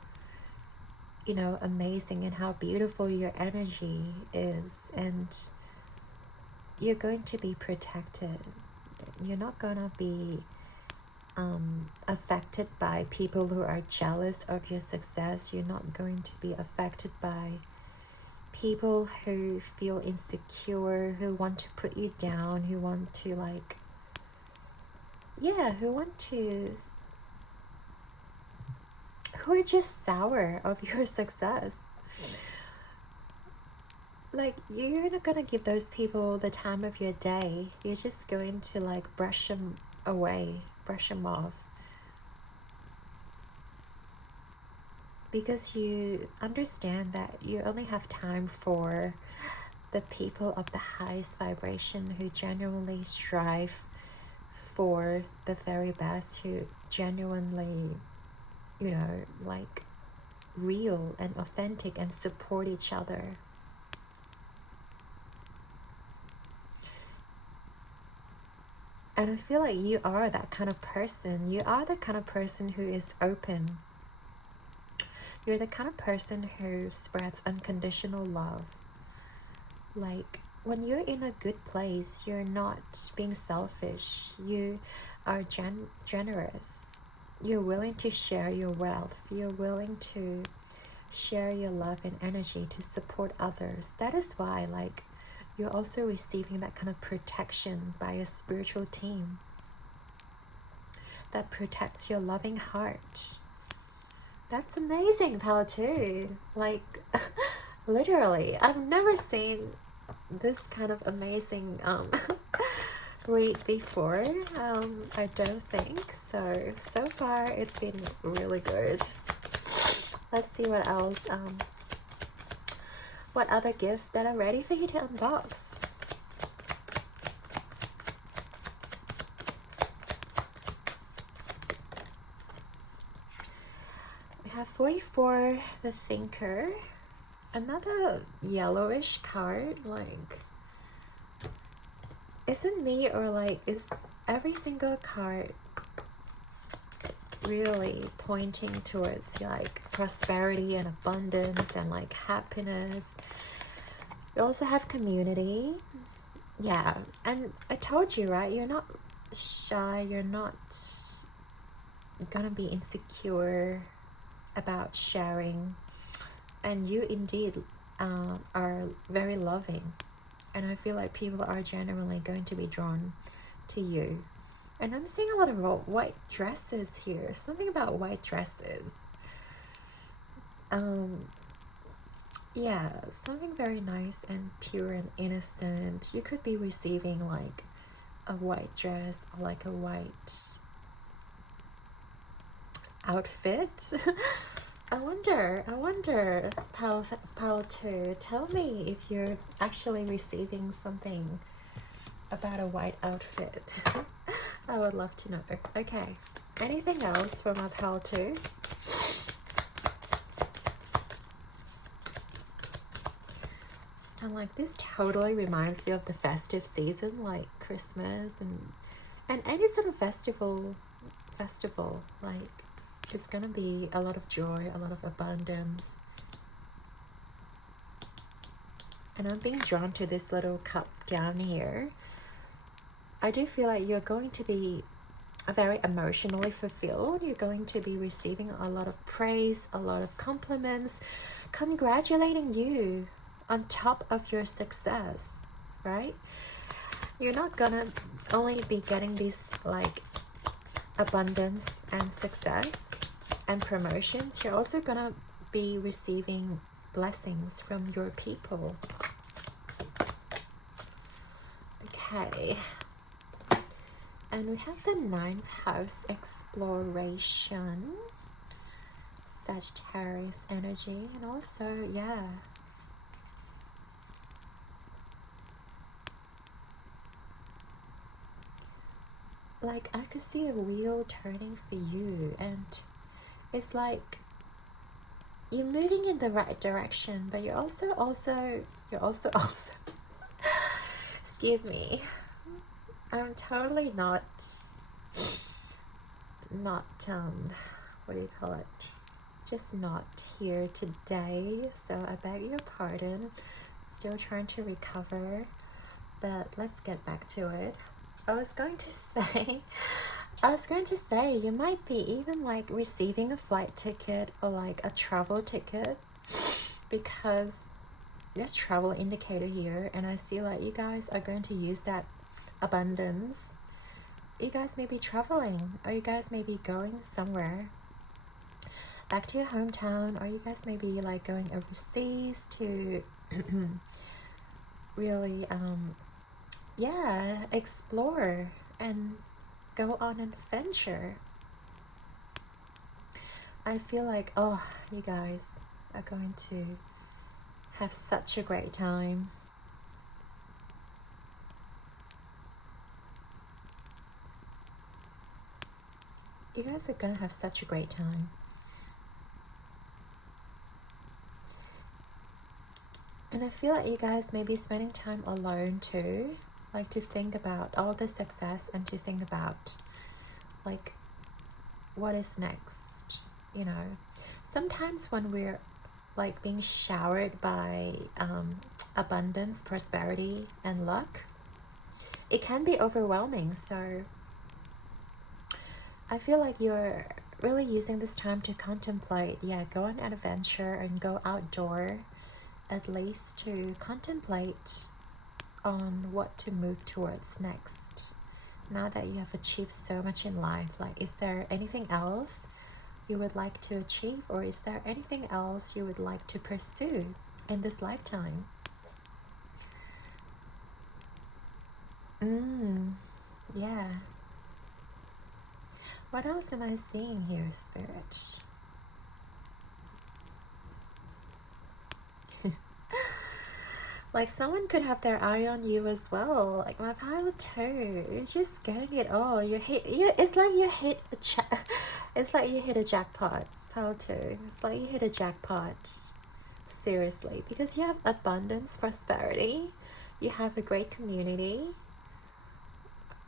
you know, amazing and how beautiful your energy is, and you're going to be protected. You're not going to be affected by people who are jealous of your success. You're not going to be affected by people who feel insecure, who want to put you down, who want to, like, yeah, who are just sour of your success. Like, you're not gonna give those people the time of your day. You're just going to, like, brush them away, brush them off, because you understand that you only have time for the people of the highest vibration, who genuinely strive for the very best, who genuinely, you know, like, real and authentic and support each other. And I feel like you are that kind of person. You are the kind of person who is open. You're the kind of person who spreads unconditional love. Like, when you're in a good place, you're not being selfish. You are generous. You're willing to share your wealth. You're willing to share your love and energy to support others. That is why, like, you're also receiving that kind of protection by your spiritual team that protects your loving heart. That's amazing, pal, too. Like, literally, I've never seen this kind of amazing read before. I don't think so. So far, it's been really good. Let's see what else. what other gifts that are ready for you to unbox. We have 44, the Thinker. Another yellowish card, like, is it me or like is every single card really pointing towards like prosperity and abundance and like happiness? We also have community. Yeah, and I told you, right, you're not shy, you're not gonna be insecure about sharing, and you indeed are very loving, and I feel like people are generally going to be drawn to you. And I'm seeing a lot of white dresses here, something about white dresses. Yeah, something very nice and pure and innocent. You could be receiving like a white dress or like a white outfit. I wonder, Pal 2, tell me if you're actually receiving something about a white outfit. I would love to know. Okay, anything else from my Pal 2? And like, this totally reminds me of the festive season, like Christmas and any sort of festival, like, it's gonna be a lot of joy, a lot of abundance. And I'm being drawn to this little cup down here. I do feel like you're going to be very emotionally fulfilled. You're going to be receiving a lot of praise, a lot of compliments, congratulating you on top of your success, right? You're not gonna only be getting these like abundance and success and promotions, you're also gonna be receiving blessings from your people. Okay, and we have the 9th house, exploration, Sagittarius energy, and also, yeah, like I could see a wheel turning for you, and it's like you're moving in the right direction, but you're also excuse me, I'm totally not what do you call it, just not here today, so I beg your pardon. Still trying to recover, but let's get back to it. I was going to say you might be even like receiving a flight ticket or like a travel ticket, because there's travel indicator here, and I see like you guys are going to use that abundance. You guys may be traveling, or you guys may be going somewhere back to your hometown, or you guys may be like going overseas to really yeah, explore and go on an adventure. I feel like, oh, you guys are going to have such a great time. You guys are gonna have such a great time. And I feel like you guys may be spending time alone too, like to think about all the success and to think about like what is next, you know. Sometimes when we're like being showered by abundance, prosperity, and luck, it can be overwhelming. So I feel like you're really using this time to contemplate, yeah, go on an adventure and go outdoor, at least to contemplate on what to move towards next. Now that you have achieved so much in life, like, is there anything else you would like to achieve, or is there anything else you would like to pursue in this lifetime? Yeah. What else am I seeing here, Spirit? Like someone could have their eye on you as well. Like my pile too. You're just getting it all. It's like you hit it's like you hit a jackpot. Pile two. It's like you hit a jackpot. Seriously, because you have abundance, prosperity. You have a great community.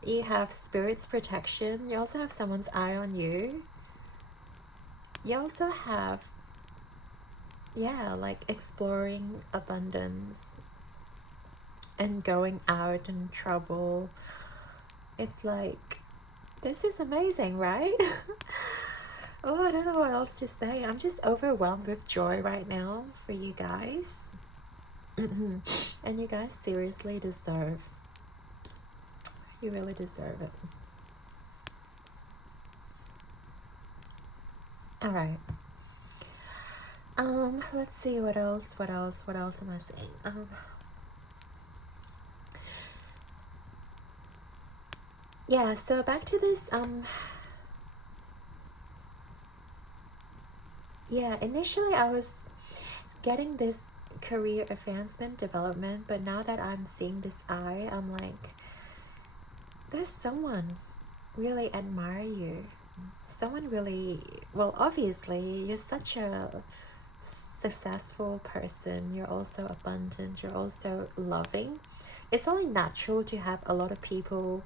You have spirit's protection. You also have someone's eye on you. You also have, yeah, like exploring abundance and going out and travel. It's like, this is amazing, right? Oh, I don't know what else to say. I'm just overwhelmed with joy right now for you guys. And you guys seriously deserve. You really deserve it. All right. Let's see what else am I saying? Yeah, so back to this, yeah, initially I was getting this career advancement development, but now that I'm seeing this eye, I'm like, there's someone really admire you. Someone really, well, obviously, you're such a successful person. You're also abundant. You're also loving. It's only natural to have a lot of people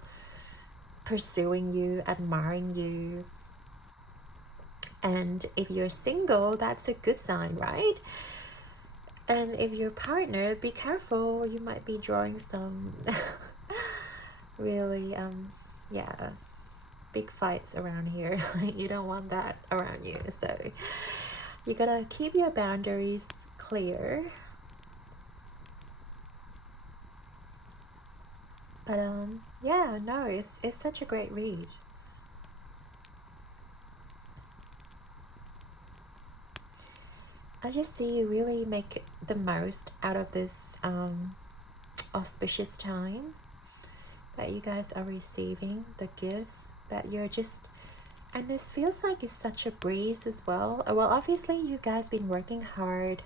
pursuing you, admiring you. And if you're single, that's a good sign, right? And if you're partnered, be careful. You might be drawing some really, yeah, big fights around here. You don't want that around you. So you gotta keep your boundaries clear. But yeah, no, it's such a great read. I just see you really make the most out of this auspicious time that you guys are receiving, the gifts that you're just, and this feels like it's such a breeze as well. Well, obviously you guys been working hard.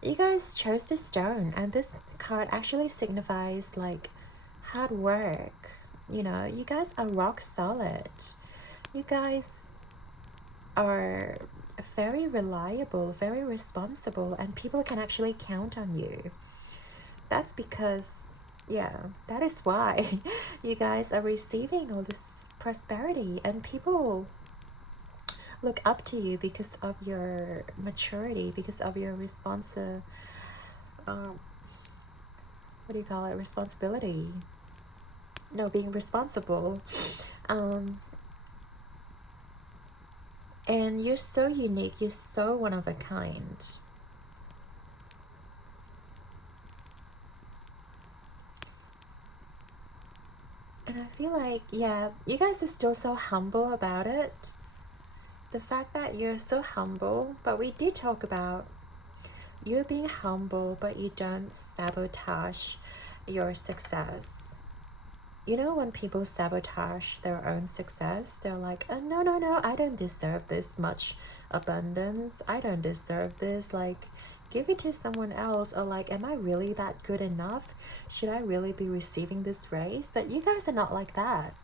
You guys chose the stone, and this card actually signifies like hard work. You know, you guys are rock solid. You guys are very reliable, very responsible, and people can actually count on you. That's because, yeah, that is why you guys are receiving all this prosperity, and people look up to you because of your maturity, because of your what do you call it, responsibility, no, being responsible. And you're so unique, you're so one of a kind. And I feel like, yeah, you guys are still so humble about it. The fact that you're so humble, but we did talk about you're being humble, but you don't sabotage your success. You know, when people sabotage their own success, they're like, oh, no, no, no, I don't deserve this much abundance. I don't deserve this. Like, give it to someone else. Or like, am I really that good enough? Should I really be receiving this raise? But you guys are not like that.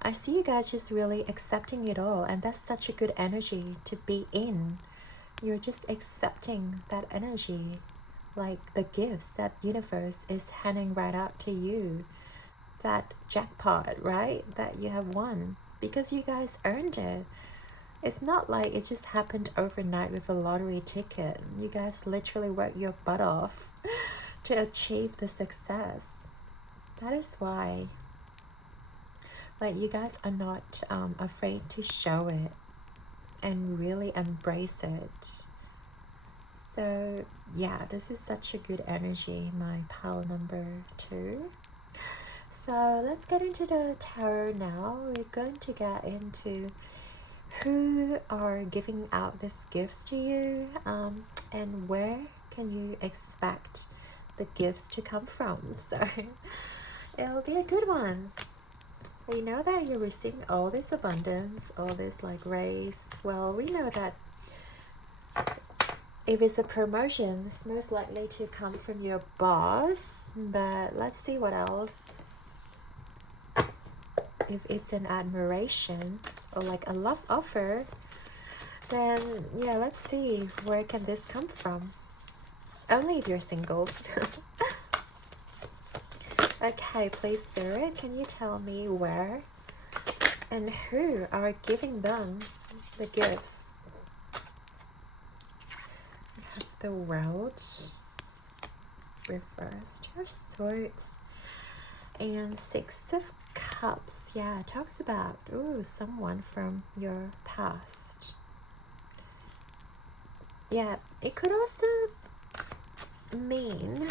I see you guys just really accepting it all. And that's such a good energy to be in. You're just accepting that energy. Like the gifts that universe is handing right out to you. That jackpot, right, that you have won because you guys earned it. It's not like it just happened overnight with a lottery ticket. You guys literally worked your butt off to achieve the success. That is why, like, you guys are not afraid to show it and really embrace it. So yeah, this is such a good energy, my pile number 2. So let's get into the tarot now. We're going to get into who are giving out these gifts to you, and where can you expect the gifts to come from. So it'll be a good one. We know that you're receiving all this abundance, all this like raise. Well, we know that If it's a promotion, it's most likely to come from your boss, but let's see what else. If it's an admiration or like a love offer, then yeah, let's see, where can this come from? Only if you're single. Okay, please Spirit, can you tell me where and who are giving them the gifts? We have the World reversed, your Swords, and Six of Cups. Yeah, it talks about someone from your past. Yeah, it could also mean,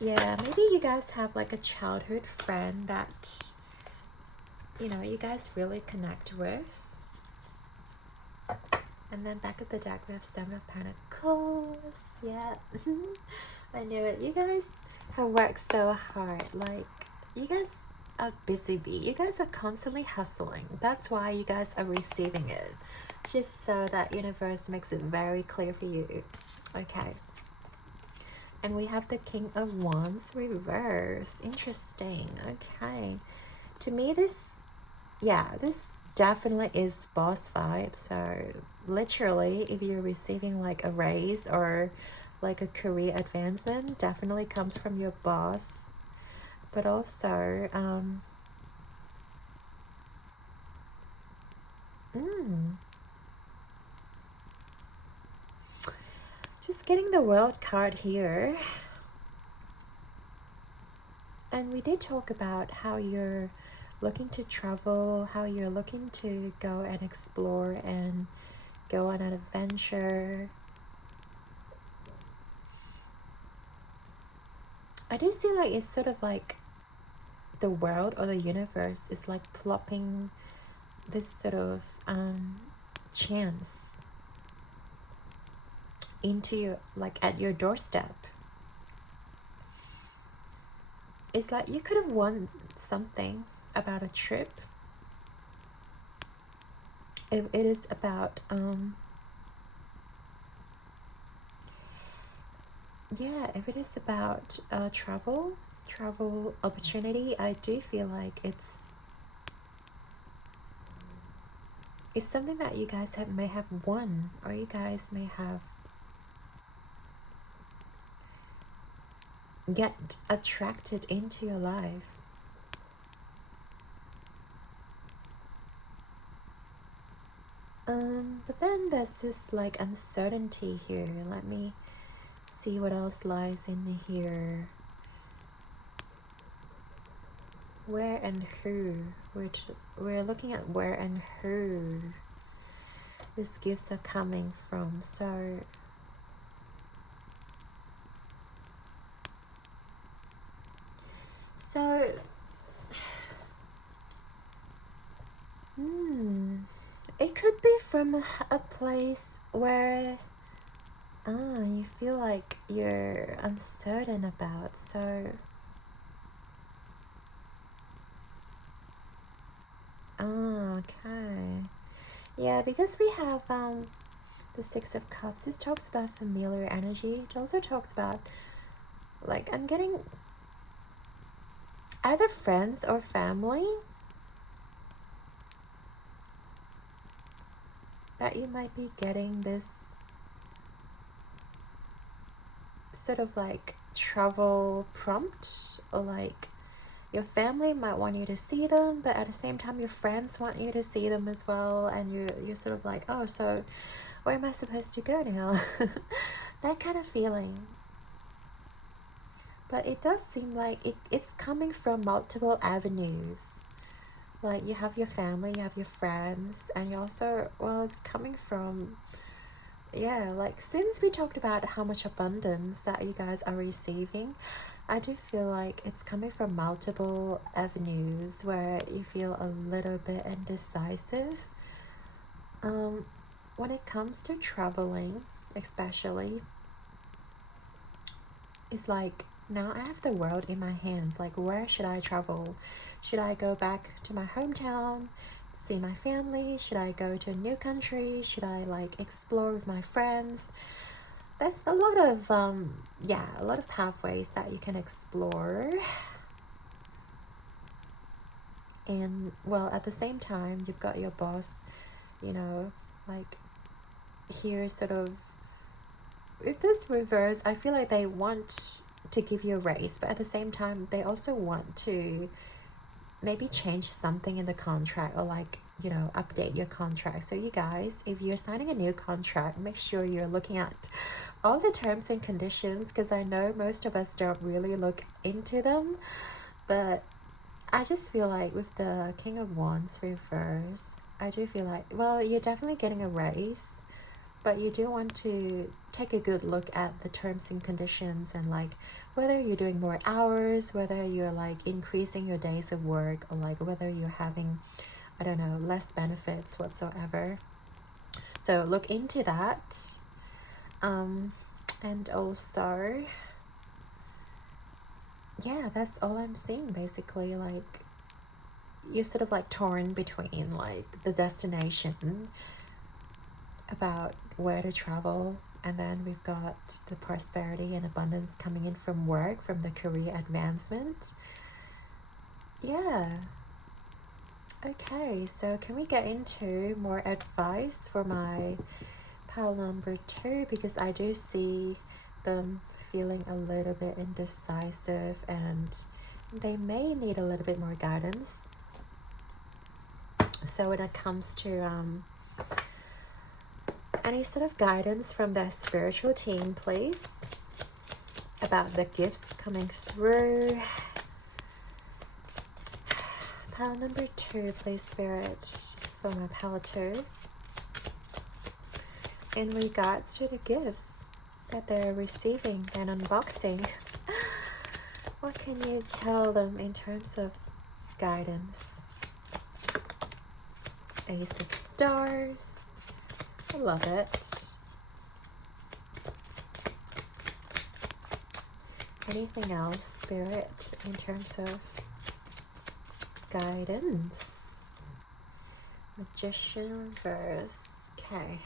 yeah, maybe you guys have like a childhood friend that you guys really connect with. And then back of the deck we have Seven of Pentacles. Yeah. I knew it. You guys have worked so hard. Like, you guys are busy bee. You guys are constantly hustling. That's why you guys are receiving it. Just so that universe makes it very clear for you. Okay. And we have the King of Wands reverse. Interesting. Okay. To me, this definitely is boss vibe. So literally, if you're receiving like a raise or like a career advancement, definitely comes from your boss. But also just getting the World card here. And we did talk about how you're looking to travel, how you're looking to go and explore and go on an adventure. I do see like it's sort of like the world or the universe is like plopping this sort of chance into your, like at your doorstep. It's like you could have won something about a trip. If it is about if it is about travel opportunity, I do feel like it's something that you guys may have won, or you guys may have get attracted into your life. But then there's this like uncertainty here. Let me see what else lies in here. Where and who? We're looking at where and who these gifts are coming from. So it could be from a place where you feel like you're uncertain about. So okay. Yeah, because we have the Six of Cups. This talks about familiar energy. It also talks about, like, I'm getting either friends or family that you might be getting this sort of like travel prompt, or like your family might want you to see them, but at the same time your friends want you to see them as well, and you're sort of like, oh, so where am I supposed to go now? That kind of feeling. But it does seem like it's coming from multiple avenues. Like, you have your family, you have your friends, and you also, well, it's coming from, like, since we talked about how much abundance that you guys are receiving, I do feel like it's coming from multiple avenues where you feel a little bit indecisive. When it comes to traveling, especially, it's like now I have the world in my hands. Like, where should I travel? Should I go back to my hometown, see my family? Should I go to a new country? Should I like explore with my friends? There's a lot of a lot of pathways that you can explore. And well, at the same time, you've got your boss, you know, like here sort of with this reverse, I feel like they want to give you a raise, but at the same time they also want to maybe change something in the contract, or like, you know, update your contract. So you guys, if you're signing a new contract, make sure you're looking at all the terms and conditions, because I know most of us don't really look into them. But I just feel like with the King of Wands reverse, I do feel like, well, you're definitely getting a raise, but you do want to take a good look at the terms and conditions, and like whether you're doing more hours, whether you're like increasing your days of work, or like whether you're having, I don't know, less benefits whatsoever. So look into that. And also, yeah, that's all I'm seeing basically. Like, you're sort of like torn between like the destination, about where to travel, and then we've got the prosperity and abundance coming in from work, from the career advancement. Yeah. Okay, so can we get into more advice for my pile number 2, because I do see them feeling a little bit indecisive and they may need a little bit more guidance. So when it comes to any sort of guidance from their spiritual team, please, about the gifts coming through. Pile number 2, please, Spirit, for my pile 2. In regards to the gifts that they're receiving and unboxing, what can you tell them in terms of guidance? Ace of Stars. I love it. Anything else, Spirit, in terms of guidance? Magician reverse. Okay.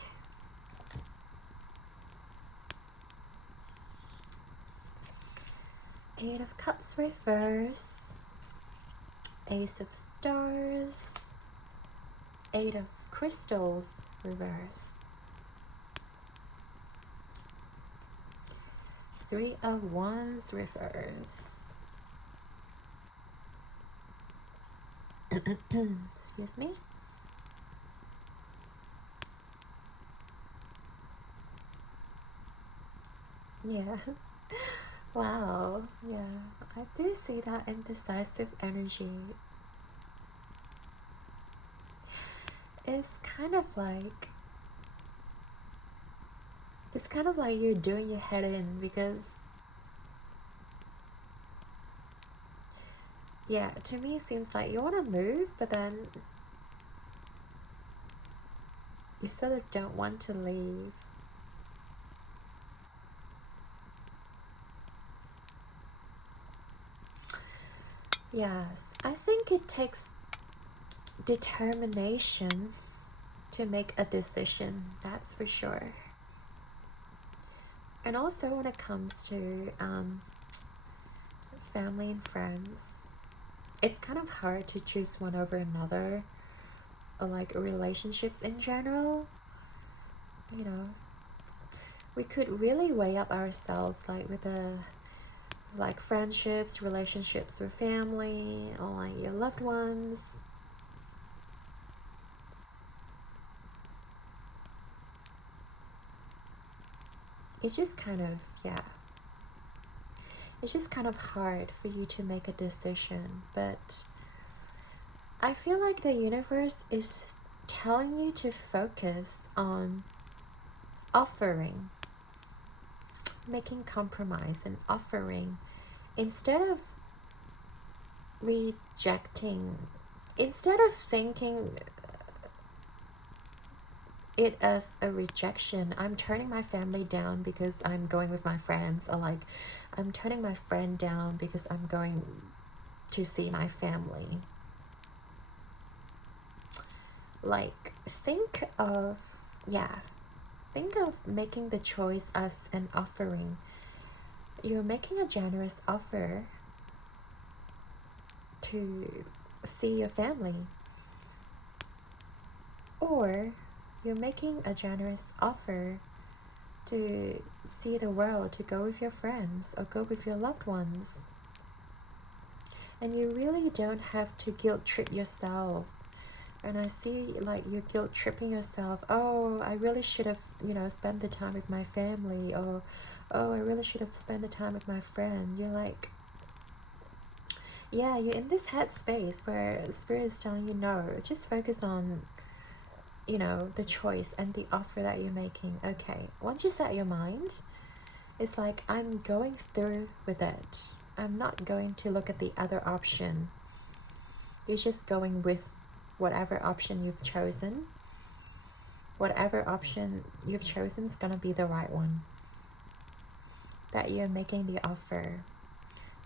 Eight of Cups reverse. Ace of Stars. Eight of Crystals reverse. Three of Wands reverse. Excuse me. Yeah. Wow. Yeah. I do see that indecisive energy. It's kind of like you're doing your head in, because yeah, to me it seems like you want to move, but then you sort of don't want to leave. Yes, I think it takes determination to make a decision, that's for sure. And also when it comes to family and friends, it's kind of hard to choose one over another, or like relationships in general. You know, we could really weigh up ourselves, like with the like friendships, relationships with family, or like your loved ones. It's just kind of, yeah, it's just kind of hard for you to make a decision. But I feel like the universe is telling you to focus on offering, making compromise and offering, instead of rejecting, instead of thinking it as a rejection. I'm turning my family down because I'm going with my friends, or like I'm turning my friend down because I'm going to see my family. Like, think of making the choice as an offering. You're making a generous offer to see your family, or you're making a generous offer to see the world, to go with your friends or go with your loved ones. And you really don't have to guilt trip yourself. And I see like you're guilt tripping yourself. Oh, I really should have, spent the time with my family, or oh, I really should have spent the time with my friend. You're like, yeah, you're in this headspace where Spirit is telling you no, just focus on, the choice and the offer that you're making. Okay, once you set your mind, it's like, I'm going through with it. I'm not going to look at the other option. You're just going with whatever option you've chosen. Whatever option you've chosen is gonna be the right one. That you're making the offer.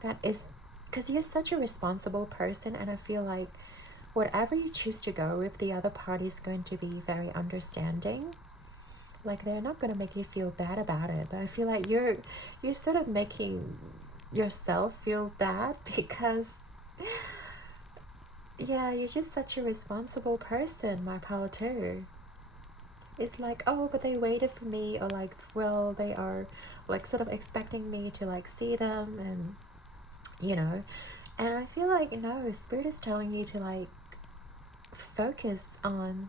That is because you're such a responsible person, and I feel like whatever you choose to go with, the other party is going to be very understanding. Like, they're not going to make you feel bad about it, but I feel like you're sort of making yourself feel bad because yeah, you're just such a responsible person, my pal too. It's like, oh, but they waited for me, or like, well, they are like sort of expecting me to like see them, and and I feel like, no, Spirit is telling you to like focus on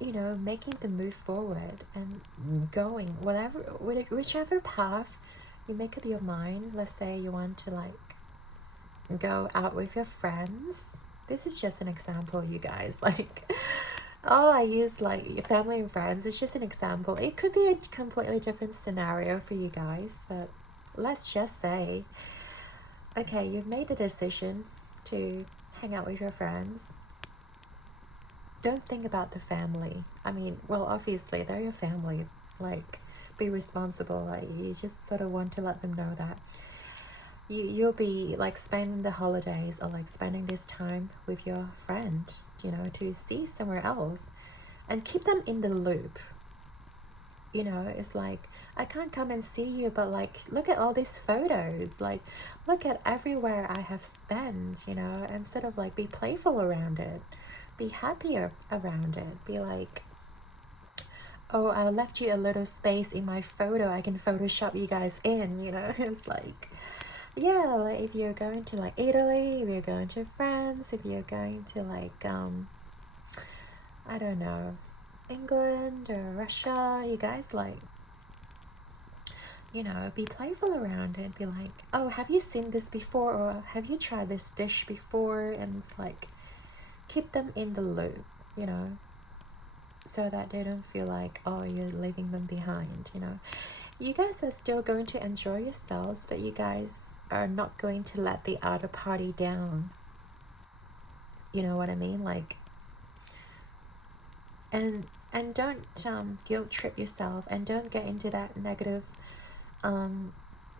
making the move forward and going whichever path you make up your mind. Let's say you want to like go out with your friends. This is just an example, you guys. Like, all I use, like, your family and friends, is just an example. It could be a completely different scenario for you guys, but let's just say, okay, you've made the decision to hang out with your friends. Don't think about the family. I mean, well, obviously, they're your family. Like, be responsible. Like, you just sort of want to let them know that you'll be like spending the holidays, or like spending this time with your friend, to see somewhere else, and keep them in the loop. It's like, I can't come and see you, but like, look at all these photos, like, look at everywhere I have spent, and sort of like be playful around it, be happier around it, be like, oh, I left you a little space in my photo, I can Photoshop you guys in, it's like, yeah, like if you're going to like Italy, if you're going to France, if you're going to like I don't know, England or Russia, you guys like, be playful around it. Be like, oh, have you seen this before, or have you tried this dish before? And it's like, keep them in the loop, so that they don't feel like, oh, you're leaving them behind. You guys are still going to enjoy yourselves, but you guys are not going to let the other party down. You know what I mean? Like, and don't guilt trip yourself, and don't get into that negative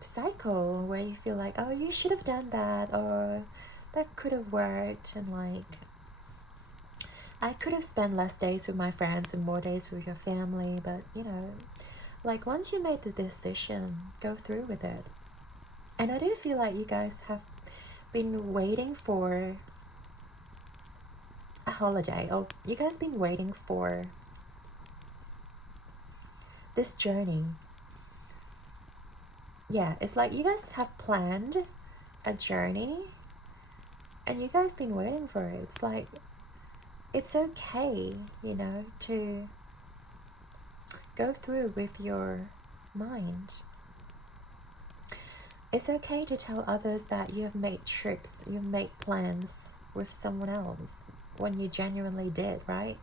cycle where you feel like, oh, you should have done that, or that could have worked, and like, I could have spent less days with my friends and more days with your family. But like, once you made the decision, go through with it. And I do feel like you guys have been waiting for a holiday, or you guys been waiting for this journey. Yeah, it's like you guys have planned a journey, and you guys been waiting for it. It's like, it's okay, to go through with your mind. It's okay to tell others that you have made trips, you've made plans with someone else when you genuinely did, right?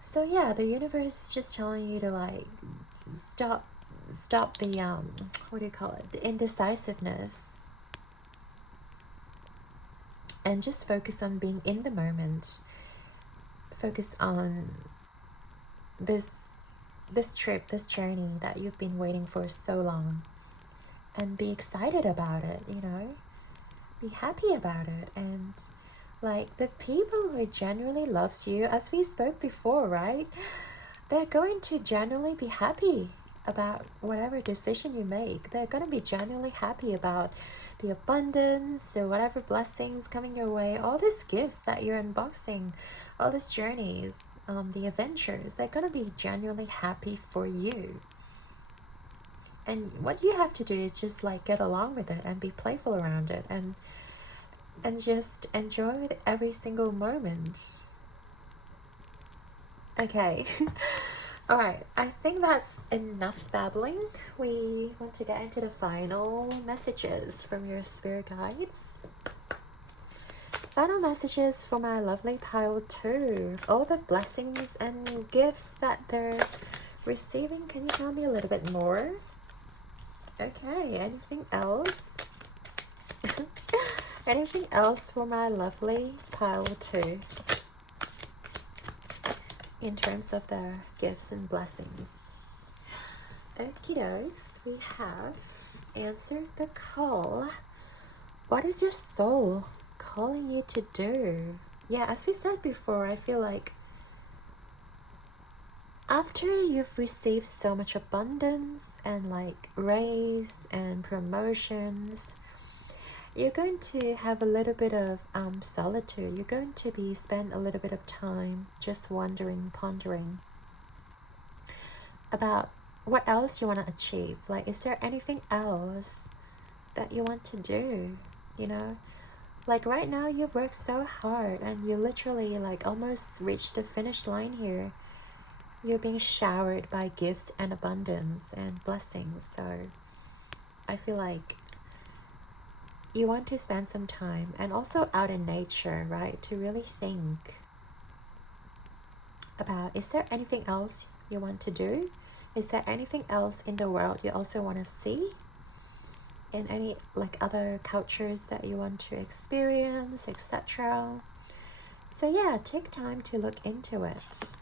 So yeah, the universe is just telling you to like stop the what do you call it? The indecisiveness, and just focus on being in the moment. Focus on this trip, this journey that you've been waiting for so long, and be excited about it, you know, be happy about it. And like the people who genuinely loves you, as we spoke before, right, they're going to genuinely be happy about whatever decision you make. They're going to be genuinely happy about the abundance or whatever blessings coming your way, all these gifts that you're unboxing, all these journeys, the adventures. They're going to be genuinely happy for you. And what you have to do is just like get along with it and be playful around it, and just enjoy every single moment. Okay. All right, I think that's enough babbling. We want to get into the final messages from your spirit guides. Final messages for my lovely pile 2. All the blessings and gifts that they're receiving. Can you tell me a little bit more? Okay, anything else? Anything else for my lovely pile 2? In terms of their gifts and blessings. Okie dokes, we have answered the call. What is your soul calling you to do? Yeah, as we said before, I feel like after you've received so much abundance and like raise and promotions, you're going to have a little bit of solitude. You're going to be spend a little bit of time just wondering, pondering about what else you want to achieve. Like, is there anything else that you want to do? You know, like right now you've worked so hard and you literally like almost reached the finish line here. You're being showered by gifts and abundance and blessings. So I feel like you want to spend some time, and also out in nature, right, to really think about, is there anything else you want to do? Is there anything else in the world you also want to see? In any like other cultures that you want to experience, etc. So yeah, take time to look into it.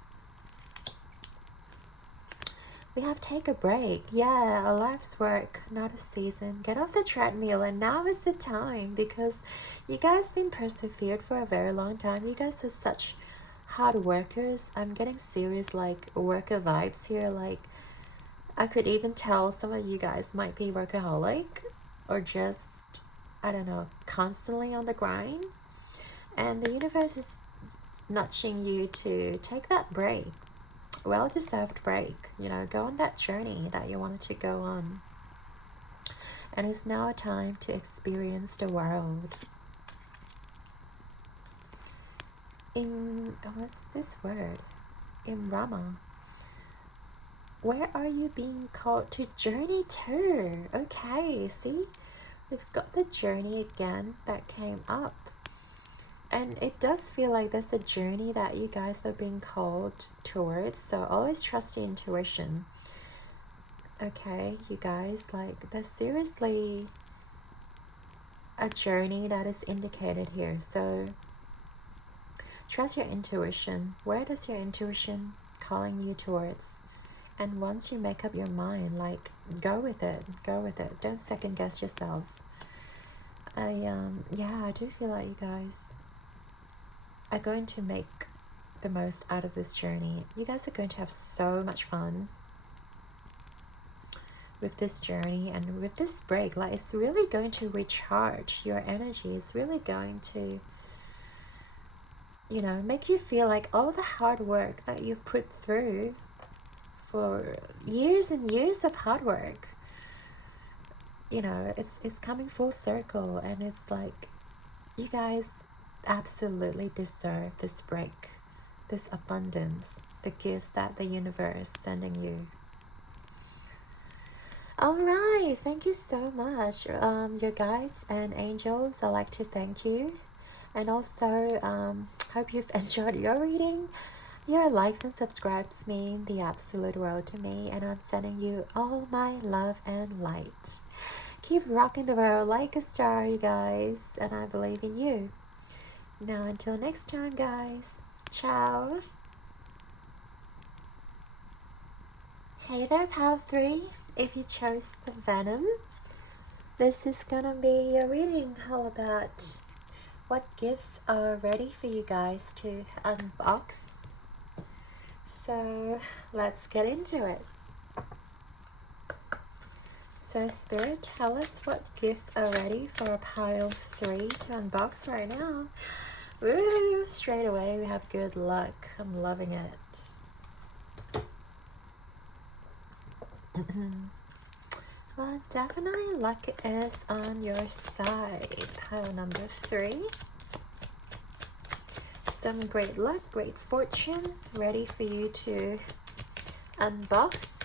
We have take a break. Yeah, a life's work, not a season. Get off the treadmill, and now is the time, because you guys been persevered for a very long time. You guys are such hard workers. I'm getting serious like worker vibes here. Like I could even tell some of you guys might be workaholic, or just, I don't know, constantly on the grind. And the universe is nudging you to take that break. Well-deserved break, you know, go on that journey that you wanted to go on. And it's now a time to experience the world. In, what's this word? In Rama. Where are you being called to journey to? Okay, see? We've got the journey again that came up. And it does feel like there's a journey that you guys are being called towards. So always trust your intuition. Okay, you guys, like there's seriously a journey that is indicated here. So trust your intuition. Where does your intuition calling you towards? And once you make up your mind, like go with it. Go with it. Don't second guess yourself. I do feel like you guys are going to make the most out of this journey. You guys are going to have so much fun with this journey and with this break. Like it's really going to recharge your energy. It's really going to, you know, make you feel like all the hard work that you've put through for years and years of hard work, you know, it's coming full circle. And it's like you guys absolutely deserve this break, this abundance, the gifts that the universe is sending you. All right, thank you so much, your guides and angels. I'd like to thank you, and also hope you've enjoyed your reading. Your likes and subscribes mean the absolute world to me, and I'm sending you all my love and light. Keep rocking the world like a star, you guys, and I believe in you. Now, until next time, guys. Ciao. Hey there, pile 3. If you chose the Venom, this is gonna be your reading all about what gifts are ready for you guys to unbox. So let's get into it. So Spirit, tell us what gifts are ready for pile 3 to unbox right now. Woo! Straight away we have good luck. I'm loving it. Well, definitely luck is on your side. Pile number 3. Some great luck, great fortune, ready for you to unbox.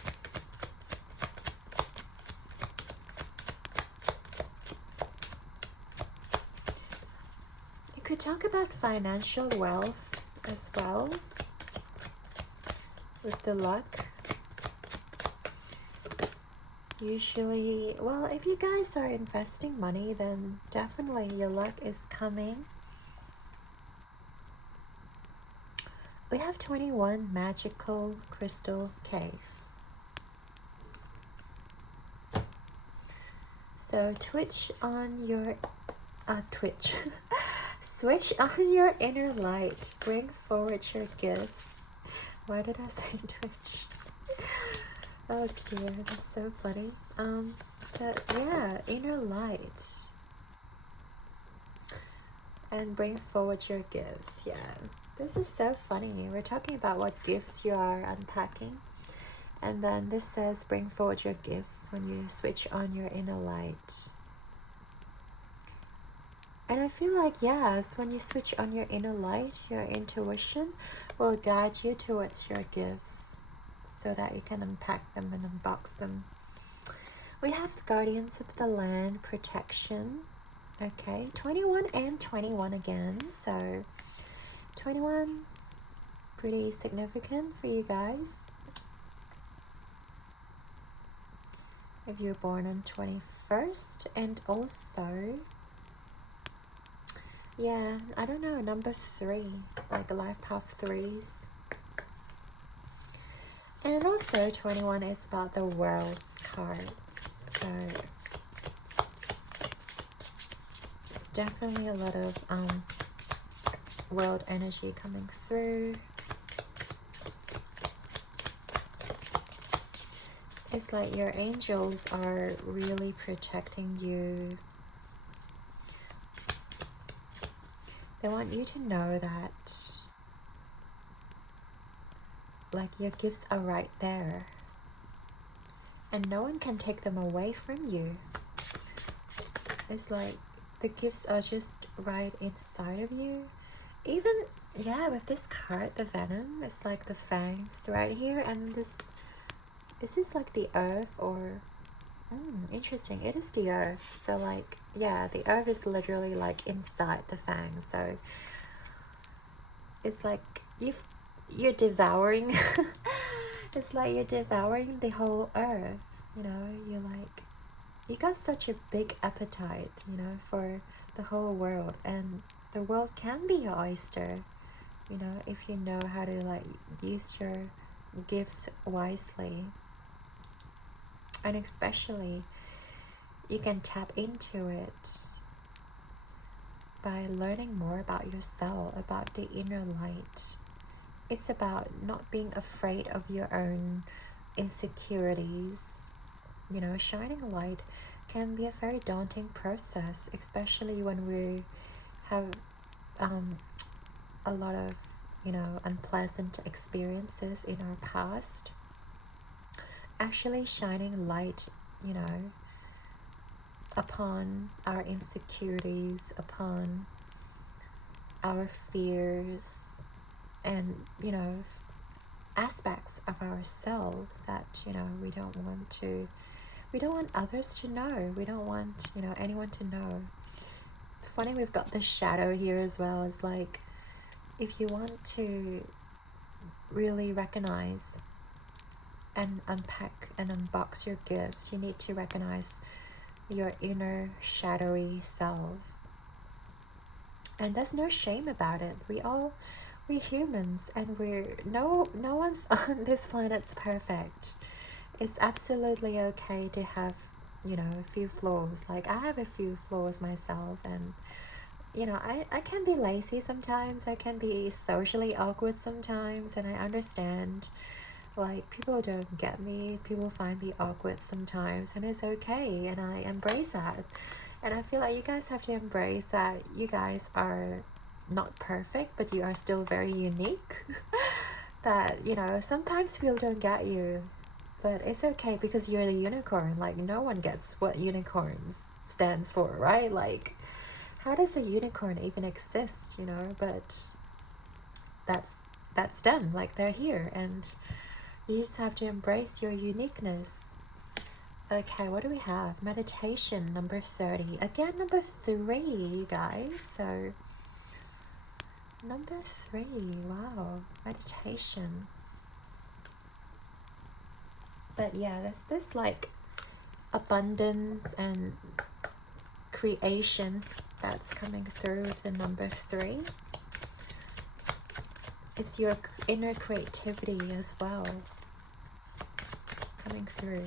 You could talk about financial wealth as well with the luck. Usually, well, if you guys are investing money, then definitely your luck is coming. We have 21 magical crystal cave. So switch on your inner light. Bring forward your gifts. Why did I say Twitch? Oh dear, that's so funny. But yeah, inner light. And bring forward your gifts. Yeah, this is so funny. We're talking about what gifts you are unpacking. And then this says bring forward your gifts when you switch on your inner light. And I feel like, yes, when you switch on your inner light, your intuition will guide you towards your gifts so that you can unpack them and unbox them. We have the guardians of the land, protection. Okay, 21 and 21 again. So 21, pretty significant for you guys. If you're born on 21st, and also, yeah, I don't know, number 3, like life path 3s. And also 21 is about the world card. So it's definitely a lot of world energy coming through. It's like your angels are really protecting you. They want you to know that, like, your gifts are right there. And no one can take them away from you. It's like the gifts are just right inside of you. Even, yeah, with this card, the Venom, it's like the fangs right here. And this, is this like the earth or... interesting. It is the earth. So like, yeah, the earth is literally like inside the fang. So it's like you're devouring. It's like you're devouring the whole earth. You know, you're like, you got such a big appetite, you know, for the whole world. And the world can be your oyster, you know, if you know how to like use your gifts wisely. And especially, you can tap into it by learning more about yourself, about the inner light. It's about not being afraid of your own insecurities. You know, shining light can be a very daunting process, especially when we have a lot of, you know, unpleasant experiences in our past. Actually shining light, you know, upon our insecurities, upon our fears, and, you know, aspects of ourselves that, you know, we don't want others to know. We don't want, you know, anyone to know. Funny, we've got the shadow here as well. It's like, if you want to really recognize and unpack and unbox your gifts, you need to recognize your inner shadowy self. And there's no shame about it. We're humans, and we're no one's on this planet's perfect. It's absolutely okay to have, you know, a few flaws. Like, I have a few flaws myself, and you know, I can be lazy sometimes, I can be socially awkward sometimes, and I understand, like, people don't get me, people find me awkward sometimes, and it's okay, and I embrace that. And I feel like you guys have to embrace that you guys are not perfect, but you are still very unique. That, you know, sometimes people don't get you, but it's okay because you're the unicorn. Like, no one gets what unicorns stands for, right? Like, how does a unicorn even exist, you know? But that's them. Like, they're here, and you just have to embrace your uniqueness. Okay, what do we have? Meditation number 30. Again, number 3, you guys. So number 3, wow, meditation. But yeah, there's this like abundance and creation that's coming through with the number 3. It's your inner creativity as well coming through.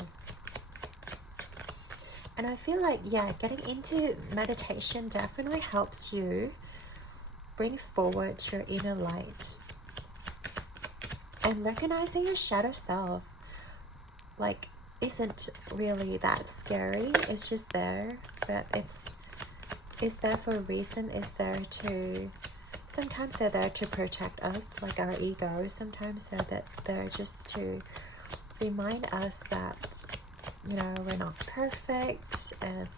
And I feel like, yeah, getting into meditation definitely helps you bring forward your inner light and recognizing your shadow self, like, isn't really that scary. It's just there, but it's there for a reason. It's there to, sometimes they're there to protect us, like our ego. Sometimes they're just to remind us that, you know, we're not perfect, and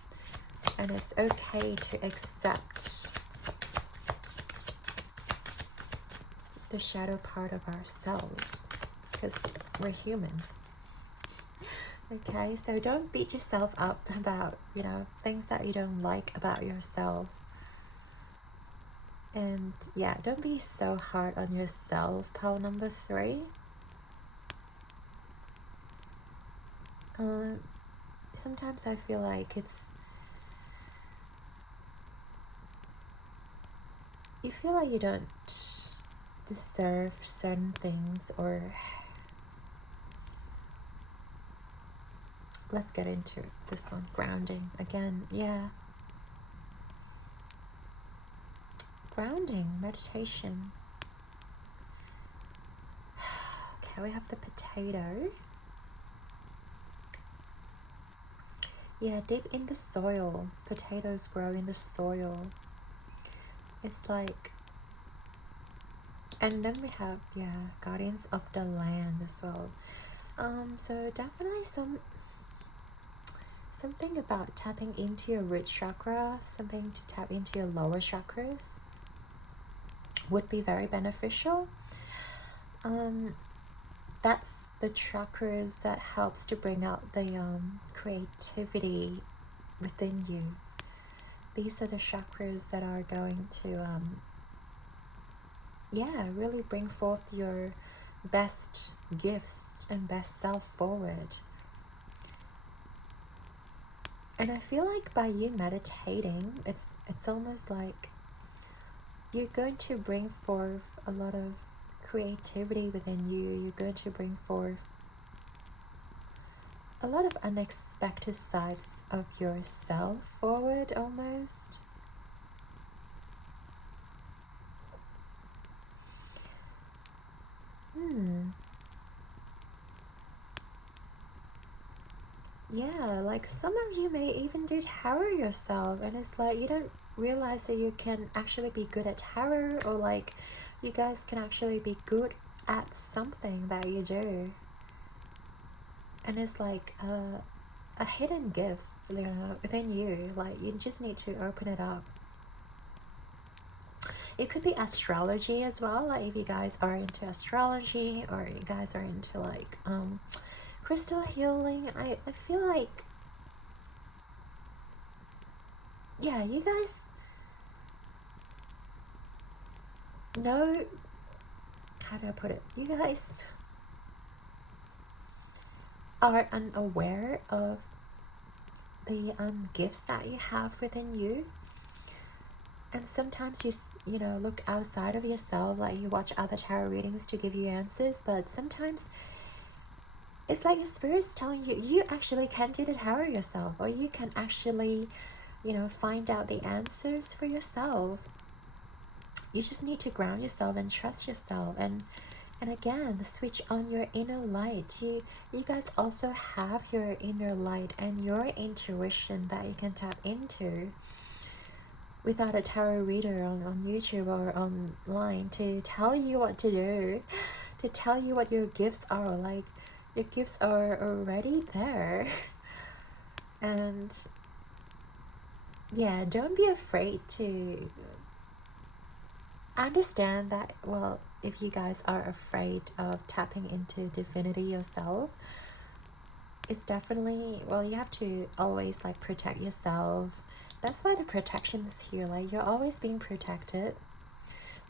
it's okay to accept the shadow part of ourselves, because we're human. Okay, so don't beat yourself up about, you know, things that you don't like about yourself. And yeah, don't be so hard on yourself, pile number 3. Sometimes I feel like you feel like you don't deserve certain things, or let's get into this one. Grounding again. Yeah, grounding, meditation. Okay, we have the potato. Yeah, deep in the soil. Potatoes grow in the soil. It's like, and then we have, yeah, guardians of the land as well. So definitely something about tapping into your root chakra, something to tap into your lower chakras would be very beneficial. That's the chakras that helps to bring out the creativity within you. These are the chakras that are going to yeah, really bring forth your best gifts and best self forward. And I feel like by you meditating, it's almost like you're going to bring forth a lot of creativity within you. You're going to bring forth a lot of unexpected sides of yourself forward, almost. Yeah, like some of you may even do tarot yourself, and it's like you don't realize that you can actually be good at tarot, or like you guys can actually be good at something that you do. And it's like a hidden gift, you know, within you. Like, you just need to open it up. It could be astrology as well, like if you guys are into astrology, or you guys are into like crystal healing. I feel like, yeah, you guys know, how do I put it? You guys are unaware of the gifts that you have within you. And sometimes you know, look outside of yourself, like you watch other tarot readings to give you answers, but sometimes it's like your spirit's telling you, you actually can do the tarot yourself, or you can actually, you know, find out the answers for yourself. You just need to ground yourself and trust yourself, and again, switch on your inner light. You guys also have your inner light and your intuition that you can tap into without a tarot reader on YouTube or online to tell you what to do, to tell you what your gifts are. Like, your gifts are already there. And yeah, don't be afraid to understand that, well, if you guys are afraid of tapping into divinity yourself, it's definitely, well, you have to always like protect yourself. That's why the protection is here. Like, you're always being protected,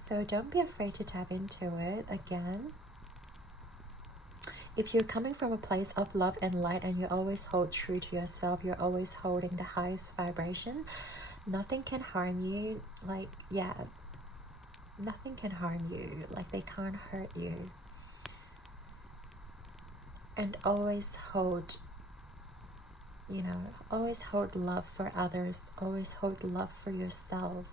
so don't be afraid to tap into it. Again, if you're coming from a place of love and light and you always hold true to yourself, you're always holding the highest vibration, nothing can harm you. Like, yeah, nothing can harm you. Like, they can't hurt you. And always hold, you know, always hold love for others, always hold love for yourself,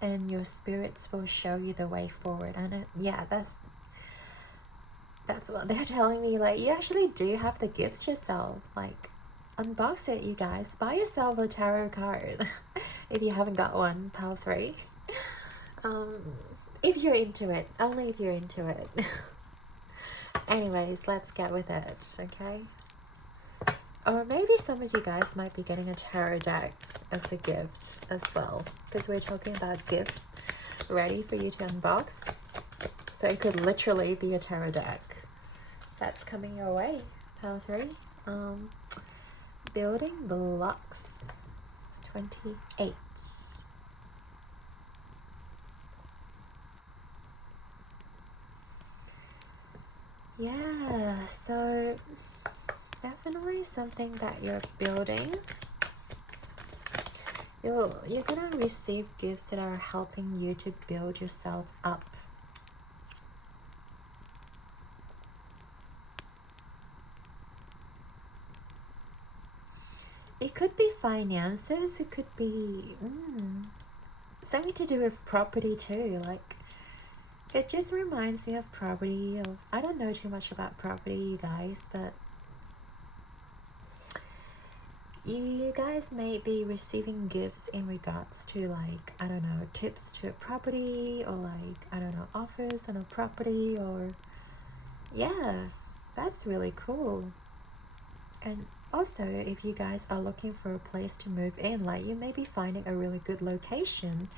and your spirits will show you the way forward. And yeah, that's what they're telling me. Like, you actually do have the gifts yourself. Like, unbox it, you guys. Buy yourself a tarot card if you haven't got one, pile 3. If you're into it, only if you're into it. Anyways, let's get with it, okay? Or maybe some of you guys might be getting a tarot deck as a gift as well, because we're talking about gifts ready for you to unbox. So it could literally be a tarot deck that's coming your way, pile 3. Building blocks 28. Yeah, so definitely something that you're building. You're gonna receive gifts that are helping you to build yourself up. It could be finances, it could be something to do with property too. Like, it just reminds me of property. I don't know too much about property, you guys, but you guys may be receiving gifts in regards to, like, I don't know, tips to a property, or like, I don't know, offers on a property, or yeah, that's really cool. And also, if you guys are looking for a place to move in, like, you may be finding a really good location,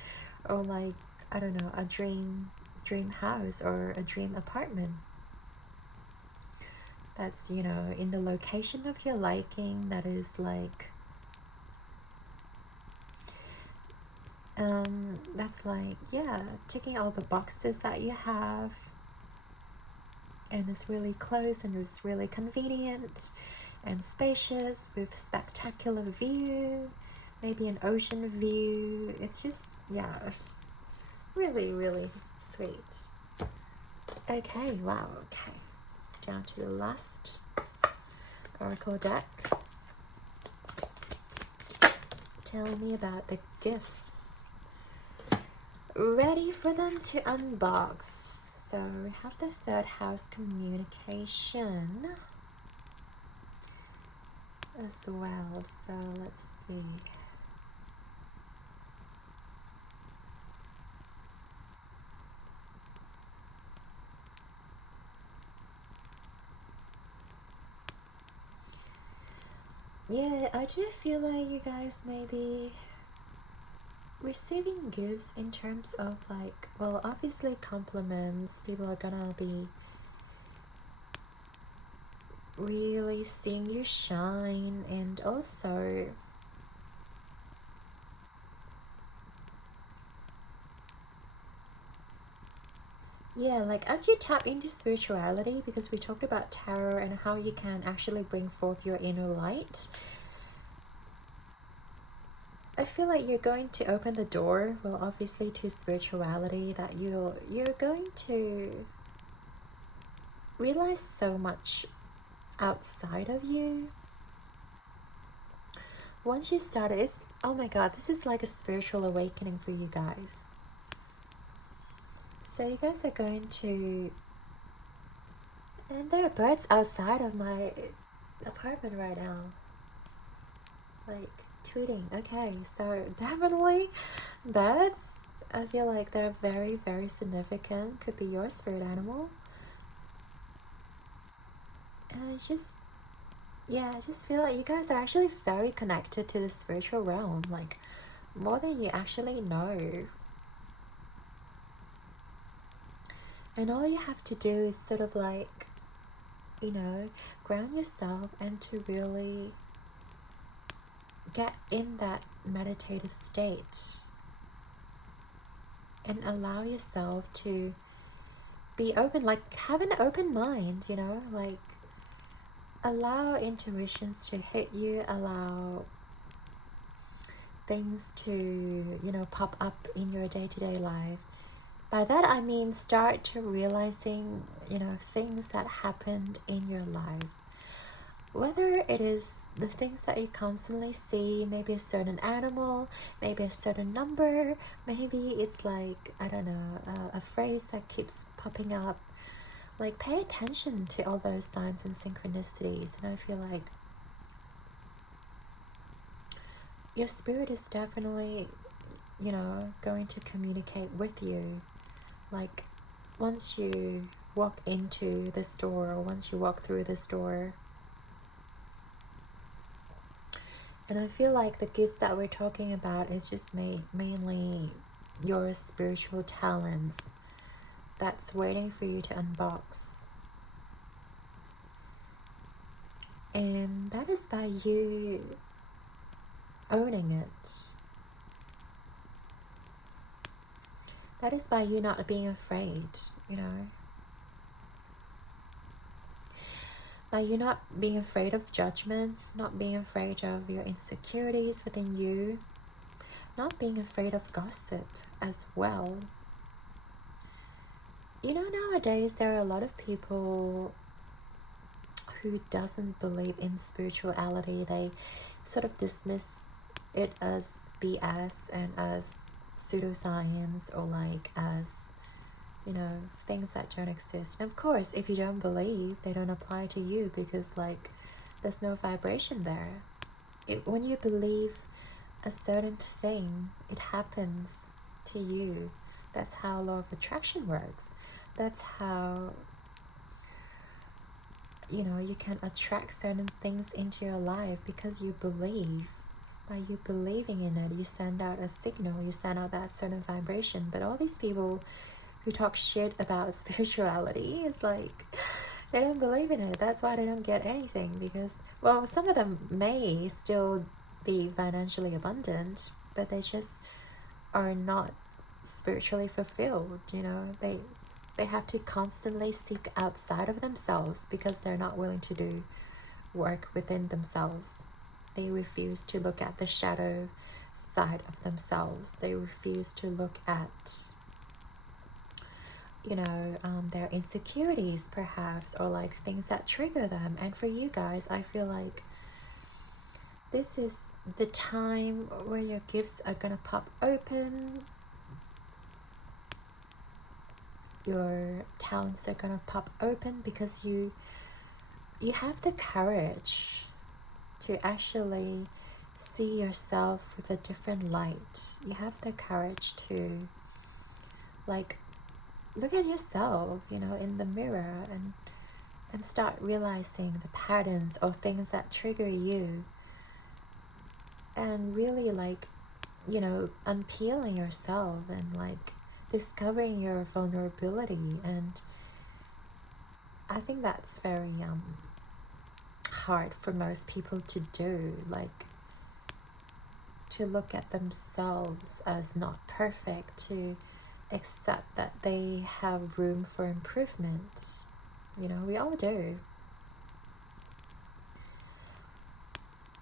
or like, I don't know, a dream house or a dream apartment that's, you know, in the location of your liking, that is like that's like, yeah, ticking all the boxes that you have, and it's really close and it's really convenient and spacious with spectacular view, maybe an ocean view. It's just, yeah, really, really sweet. Okay, wow, okay. Down to the last oracle deck. Tell me about the gifts. Ready for them to unbox. So we have the 3rd house, communication, as well. So let's see. Yeah, I do feel like you guys may be receiving gifts in terms of, like, well, obviously compliments. People are gonna be really seeing you shine, and also yeah, like, as you tap into spirituality, because we talked about tarot and how you can actually bring forth your inner light, I feel like you're going to open the door, well, obviously, to spirituality, that you're going to realize so much outside of you. Once you start it, it's, oh my god, this is like a spiritual awakening for you guys. So you guys are going to, and there are birds outside of my apartment right now, like tweeting. Okay, so definitely birds, I feel like they're very, very significant. Could be your spirit animal. And I just, yeah, I just feel like you guys are actually very connected to the spiritual realm, like more than you actually know. And all you have to do is sort of like, you know, ground yourself and to really get in that meditative state and allow yourself to be open, like have an open mind, you know, like allow intuitions to hit you, allow things to, you know, pop up in your day-to-day life. By that I mean start to realizing, you know, things that happened in your life. Whether it is the things that you constantly see, maybe a certain animal, maybe a certain number, maybe it's like, I don't know, a phrase that keeps popping up. Like pay attention to all those signs and synchronicities, and I feel like your spirit is definitely, you know, going to communicate with you. Like once you walk into this door, or once you walk through this door. And I feel like the gifts that we're talking about is just mainly your spiritual talents that's waiting for you to unbox. And that is by you owning it. That is by you not being afraid, you know. By you not being afraid of judgment, not being afraid of your insecurities within you, not being afraid of gossip as well. You know, nowadays there are a lot of people who doesn't believe in spirituality. They sort of dismiss it as BS and as pseudoscience, or like as, you know, things that don't exist. And of course, if you don't believe, they don't apply to you, because like there's no vibration there. When you believe a certain thing, it happens to you. That's how law of attraction works. That's how, you know, you can attract certain things into your life, because you believe. By you believing in it, you send out a signal, you send out that certain vibration. But all these people who talk shit about spirituality, is like they don't believe in it. That's why they don't get anything, because, well, some of them may still be financially abundant, but they just are not spiritually fulfilled, you know. They have to constantly seek outside of themselves, because they're not willing to do work within themselves. They refuse to look at the shadow side of themselves. They refuse to look at, you know, their insecurities perhaps, or like things that trigger them. And for you guys, I feel like this is the time where your gifts are gonna pop open, your talents are gonna pop open, because you have the courage to actually see yourself with a different light. You have the courage to like look at yourself, you know, in the mirror, and start realizing the patterns or things that trigger you, and really like, you know, unpeeling yourself and like discovering your vulnerability. And I think that's very hard for most people to do, like to look at themselves as not perfect, to accept that they have room for improvement. You know, we all do.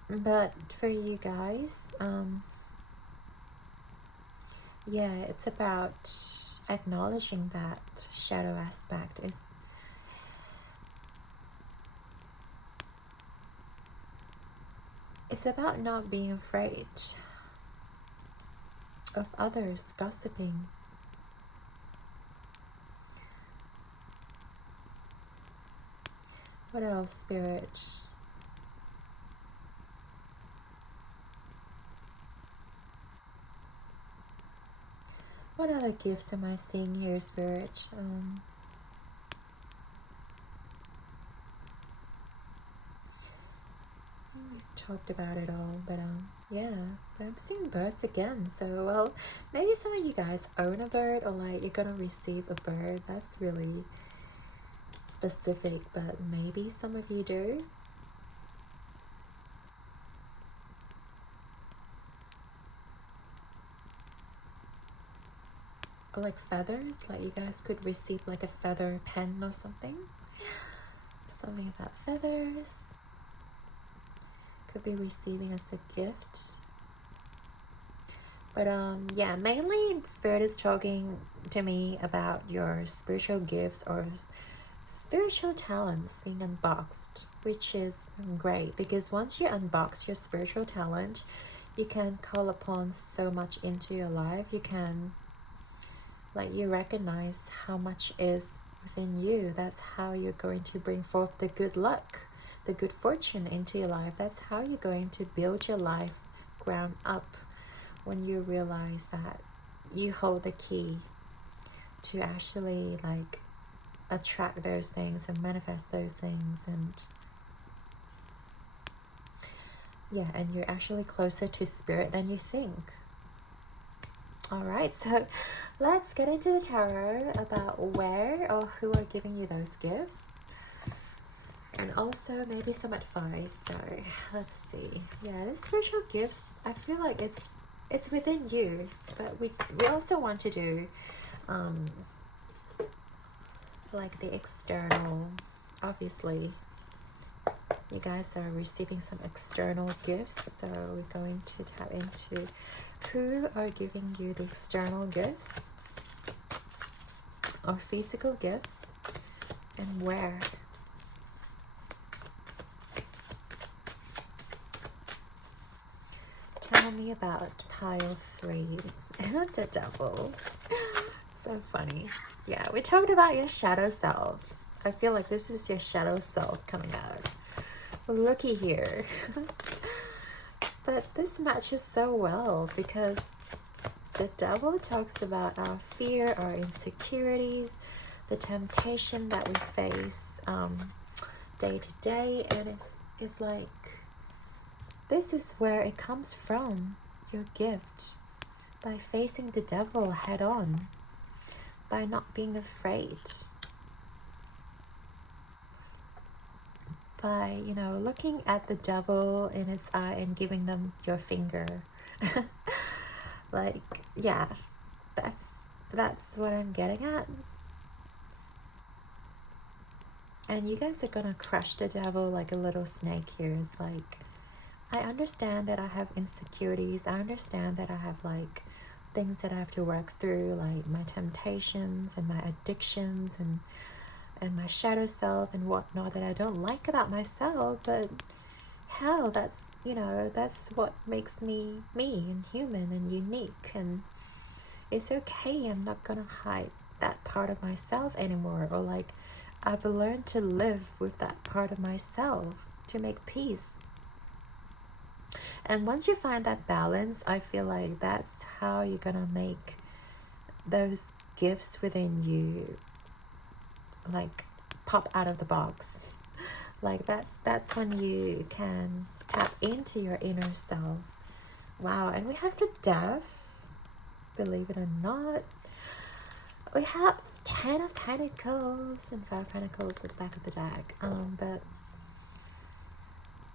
But for you guys, yeah, it's about acknowledging that shadow aspect. Is It's about not being afraid of others gossiping. What else, Spirit? What other gifts am I seeing here, Spirit? We've talked about it all, but yeah, but I'm seeing birds again. So, well, maybe some of you guys own a bird, or like you're gonna receive a bird. That's really specific, but maybe some of you do. Or like feathers, like you guys could receive like a feather pen or something. Something about feathers. Could be receiving as a gift. But yeah, mainly Spirit is talking to me about your spiritual gifts or spiritual talents being unboxed, which is great because once you unbox your spiritual talent, you can call upon so much into your life. You can, like, you recognize how much is within you. That's how you're going to bring forth the good luck, the good fortune into your life. That's how you're going to build your life ground up, when you realize that you hold the key to actually like attract those things and manifest those things. And yeah, and you're actually closer to Spirit than you think. All right, so let's get into the tarot about where or who are giving you those gifts, and also maybe some advice. So let's see. Yeah, the spiritual gifts, I feel like it's within you, but we also want to do like the external. Obviously you guys are receiving some external gifts, so we're going to tap into who are giving you the external gifts or physical gifts, and where. Tell me about pile 3. The devil. So funny. Yeah, we talked about your shadow self. I feel like this is your shadow self coming out. Looky here. But this matches so well because the devil talks about our fear, our insecurities, the temptation that we face day to day, and it's like, this is where it comes from, your gift, by facing the devil head on, by not being afraid, by, you know, looking at the devil in its eye and giving them your finger. Like, yeah, that's what I'm getting at. And you guys are gonna crush the devil like a little snake here. It's like, I understand that I have insecurities. I understand that I have like things that I have to work through, like my temptations and my addictions and my shadow self and whatnot that I don't like about myself. But hell, that's, you know, that's what makes me me and human and unique. And it's okay. I'm not gonna hide that part of myself anymore. Or like, I've learned to live with that part of myself, to make peace. And once you find that balance, I feel like that's how you're gonna make those gifts within you like pop out of the box. Like that's when you can tap into your inner self. Wow. And we have the Death, believe it or not. We have 10 of Pentacles and 5 of Pentacles at the back of the deck. But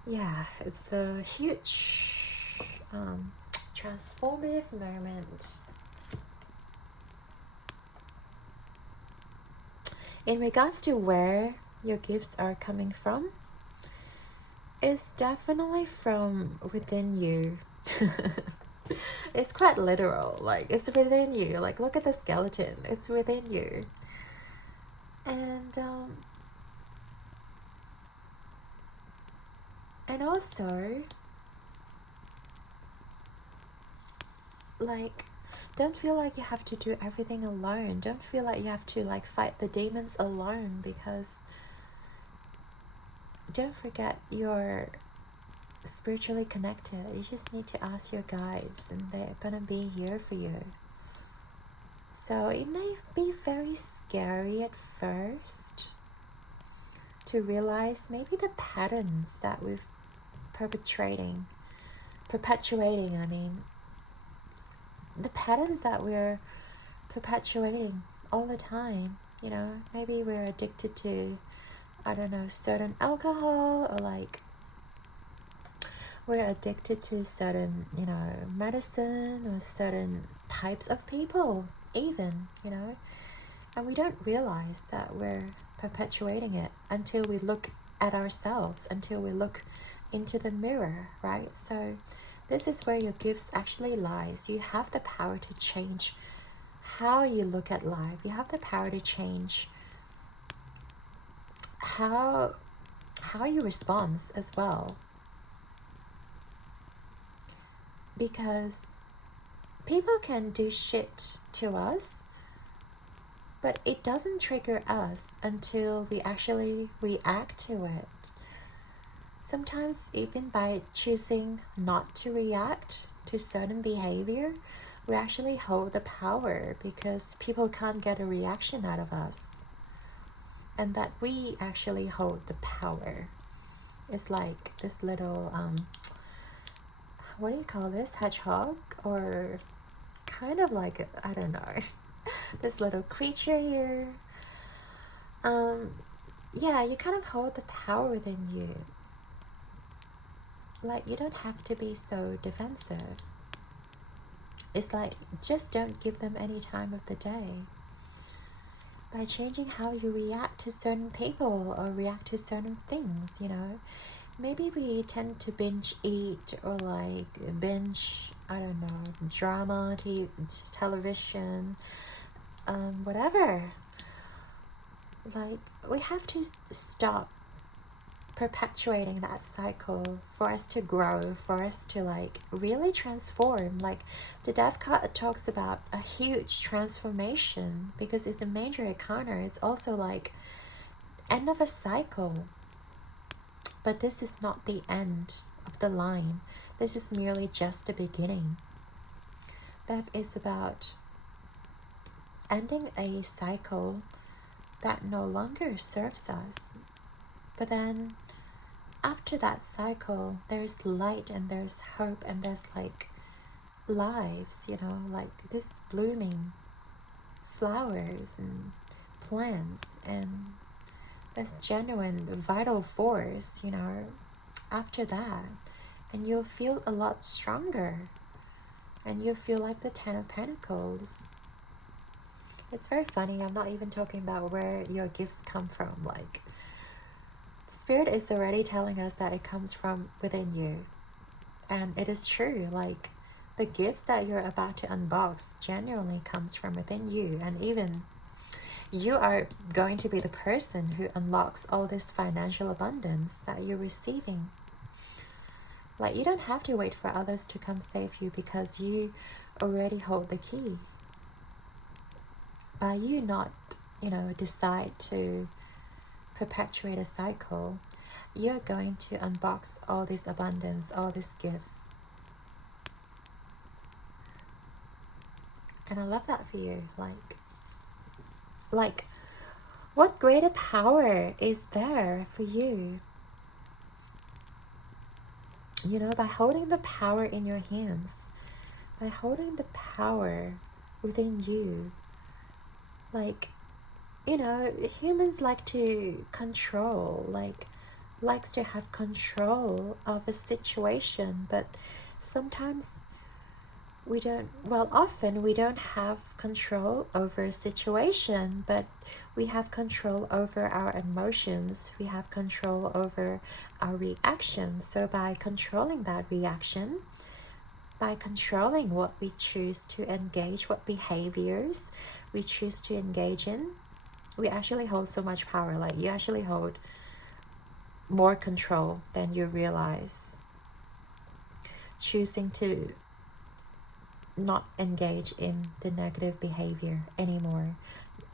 yeah, it's a huge transformative moment. In regards to where your gifts are coming from, it's definitely from within you. It's quite literal, like it's within you. Like, look at the skeleton, it's within you. And also like, don't feel like you have to do everything alone. Don't feel like you have to like fight the demons alone, because don't forget you're spiritually connected. You just need to ask your guides, and they're gonna be here for you. So it may be very scary at first to realize maybe the patterns that we've perpetuating, I mean, the patterns that we're perpetuating all the time. You know, maybe we're addicted to, I don't know, certain alcohol, or like we're addicted to certain, you know, medicine, or certain types of people even, you know, and we don't realize that we're perpetuating it until we look at ourselves, until we look into the mirror, right? So this is where your gifts actually lies. You have the power to change how you look at life. You have the power to change how you respond as well, because people can do shit to us, but it doesn't trigger us until we actually react to it. Sometimes even by choosing not to react to certain behavior, we actually hold the power, because people can't get a reaction out of us, and that we actually hold the power. It's like this little what do you call this, hedgehog, or kind of like, I don't know, this little creature here. Yeah, you kind of hold the power within you. Like, you don't have to be so defensive. It's like, just don't give them any time of the day. By changing how you react to certain people or react to certain things, you know. Maybe we tend to binge eat, or like binge, I don't know, drama, television, whatever. Like, we have to stop perpetuating that cycle for us to grow, for us to like really transform. Like, the Death card talks about a huge transformation, because it's a major arcana. It's also like end of a cycle. But this is not the end of the line. This is merely just the beginning. That is about ending a cycle that no longer serves us. But then after that cycle, there's light, and there's hope, and there's like lives, you know, like this blooming flowers and plants, and this genuine vital force, you know, after that. And you'll feel a lot stronger, and you'll feel like the 10 of Pentacles. It's very funny, I'm not even talking about where your gifts come from. Like, Spirit is already telling us that it comes from within you. And it is true, like, the gifts that you're about to unbox genuinely comes from within you. And even you are going to be the person who unlocks all this financial abundance that you're receiving. Like, you don't have to wait for others to come save you, because you already hold the key. By you not, you know, decide to perpetuate a cycle, you're going to unbox all this abundance, all these gifts. And I love that for you. Like, what greater power is there for you? You know, by holding the power in your hands, by holding the power within you. Like, you know, humans like to control, likes to have control of a situation, but sometimes we don't, well, often we don't have control over a situation, but we have control over our emotions, we have control over our reactions. So by controlling that reaction, by controlling what we choose to engage, what behaviors we choose to engage in, we actually hold so much power. Like, you actually hold more control than you realize. Choosing to not engage in the negative behavior anymore,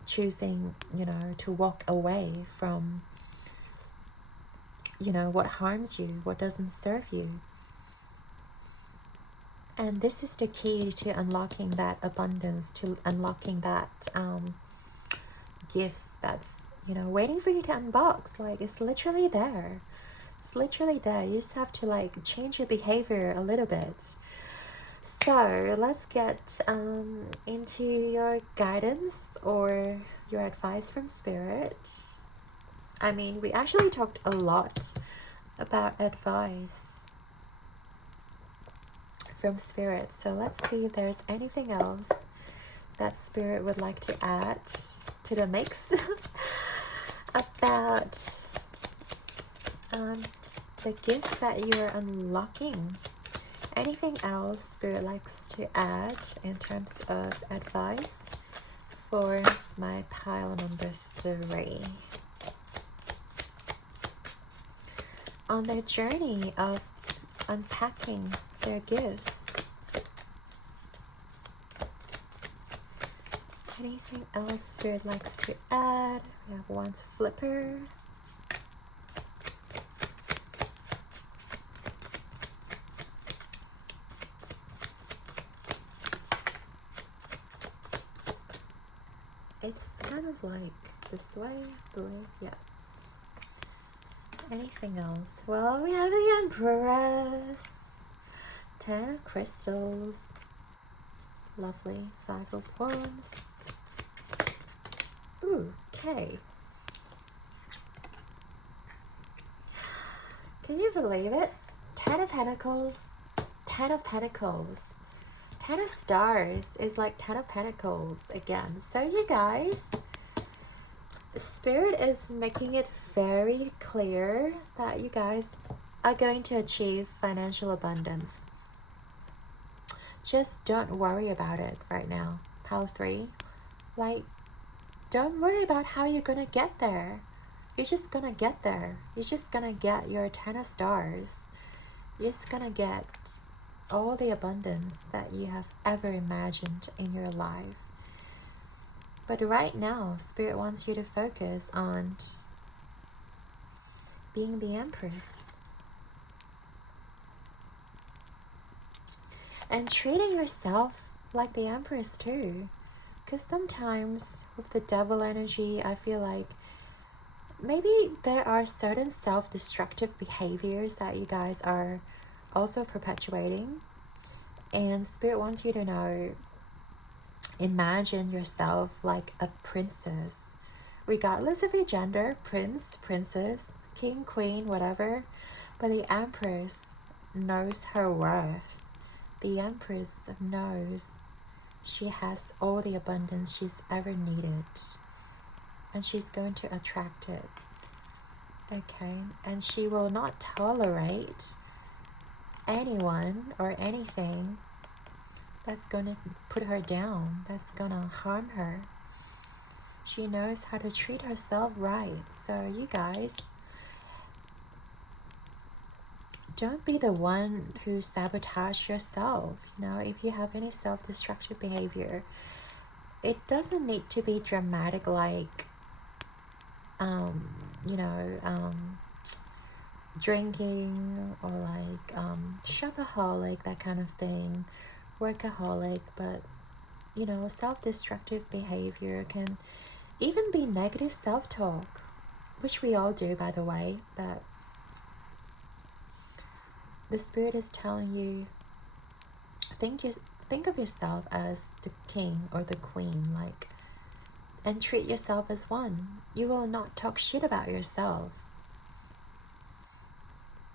choosing, to walk away from, what harms you, what doesn't serve you. And this is the key to unlocking that abundance, to unlocking that gifts that's, waiting for you to unbox. Like, it's literally there. It's literally there. You just have to like change your behavior a little bit. So let's get into your guidance or your advice from Spirit. I mean, we actually talked a lot about advice from Spirit. So let's see if there's anything else that Spirit would like to add to the mix about the gifts that you're unlocking. Anything else Spirit likes to add in terms of advice for my pile number 3? On their journey of unpacking their gifts. Anything else Spirit likes to add? We have one flipper. It's kind of like this way, I believe. Yeah. Anything else? Well, we have the Empress. 10 of crystals. Lovely. 5 of wands. Ooh, okay. Can you believe it? 10 of pentacles. 10 of pentacles. 10 of stars is like 10 of pentacles again. So you guys, Spirit is making it very clear that you guys are going to achieve financial abundance. Just don't worry about it right now. Pile 3. Like, don't worry about how you're going to get there. You're just going to get there. You're just going to get your 10 of stars. You're just going to get all the abundance that you have ever imagined in your life. But right now, Spirit wants you to focus on being the Empress. And treating yourself like the Empress too. Because sometimes with the Devil energy, I feel like maybe there are certain self-destructive behaviors that you guys are also perpetuating. And Spirit wants you to know, imagine yourself like a princess, regardless of your gender, prince, princess, king, queen, whatever. But the Empress knows her worth. The Empress knows she has all the abundance she's ever needed, and she's going to attract it. Okay, and she will not tolerate anyone or anything that's going to put her down, that's going to harm her. She knows how to treat herself right. So you guys, don't be the one who sabotage yourself. If you have any self-destructive behavior, it doesn't need to be dramatic, like drinking, or like shopaholic, that kind of thing, workaholic. But self-destructive behavior can even be negative self-talk, which we all do, by the way. But the Spirit is telling you, think of yourself as the king or the queen, like, and treat yourself as one. You will not talk shit about yourself.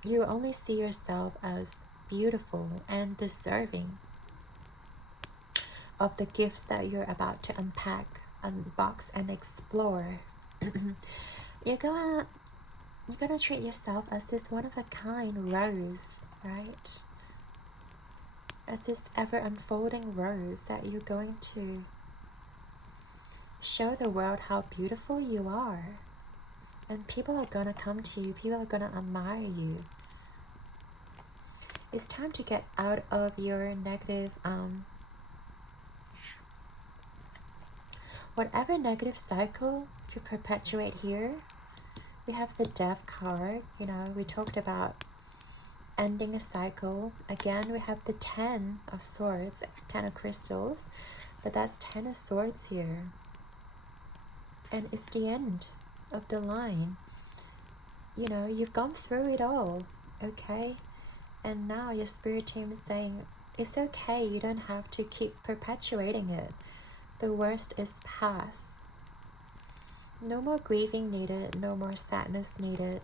You only see yourself as beautiful and deserving of the gifts that you're about to unpack, unbox, and explore. You're gonna treat yourself as this one-of-a-kind rose, right? As this ever-unfolding rose that you're going to show the world how beautiful you are. And people are gonna come to you. People are gonna admire you. It's time to get out of your negative whatever negative cycle you perpetuate here. We have the Death card. You know, we talked about ending a cycle. Again, we have the 10 of Swords, 10 of Crystals, but that's 10 of Swords here. And it's the end of the line. You know, you've gone through it all, okay? And now your spirit team is saying, it's okay, you don't have to keep perpetuating it. The worst is past. No more grieving needed, no more sadness needed.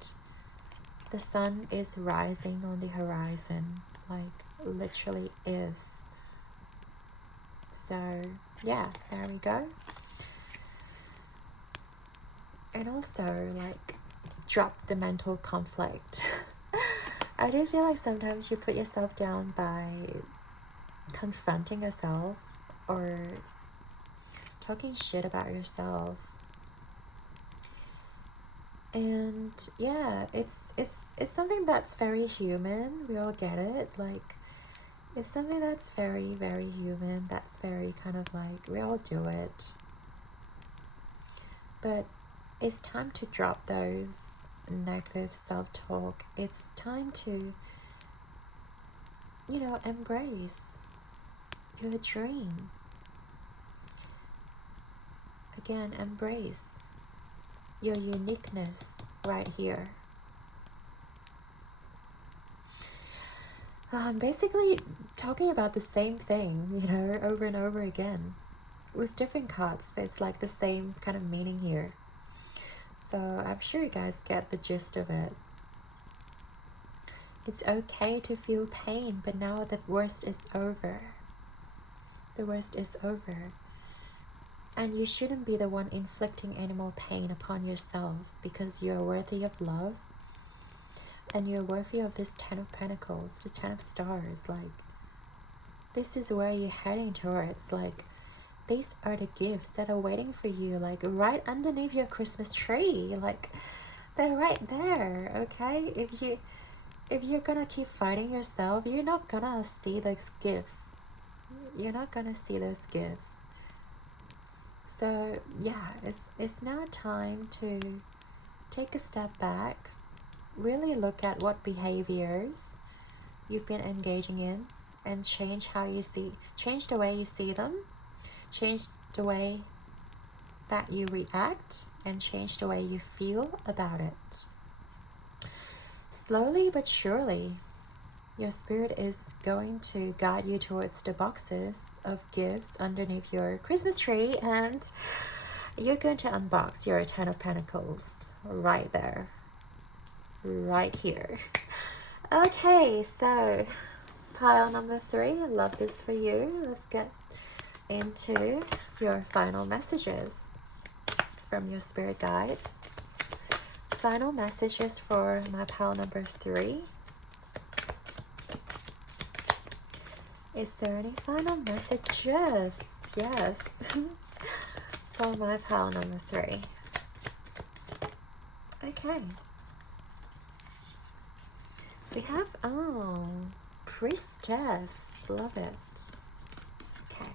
The sun is rising on the horizon, like literally is. So yeah, there we go. And also, like, drop the mental conflict. I do feel like sometimes you put yourself down by confronting yourself or talking shit about yourself. And yeah, it's something that's very human. We all get it. Like, it's something that's very, very human. That's very kind of like, we all do it. But it's time to drop those negative self-talk. It's time to, you know, embrace your dream. Again, embrace your uniqueness right here. Basically talking about the same thing, you know, over and over again with different cards, but it's like the same kind of meaning here. So I'm sure you guys get the gist of it. It's okay to feel pain, but now the worst is over. The worst is over. And you shouldn't be the one inflicting any more pain upon yourself, because you're worthy of love. And you're worthy of this 10 of Pentacles, the 10 of Stars. Like, this is where you're heading towards. Like, these are the gifts that are waiting for you, like right underneath your Christmas tree. Like, they're right there, okay? If you're gonna keep fighting yourself, you're not gonna see those gifts. You're not gonna see those gifts. So yeah, it's now time to take a step back, really look at what behaviors you've been engaging in, and change the way you see them, change the way that you react, and change the way you feel about it. Slowly but surely, your spirit is going to guide you towards the boxes of gifts underneath your Christmas tree, and you're going to unbox your 10 of Pentacles right there, right here. Okay, so pile number 3, I love this for you. Let's get into your final messages from your spirit guides. Final messages for my pile number 3. Is there any final messages? Yes. For my pile number 3. Okay. We have, Priestess. Love it. Okay.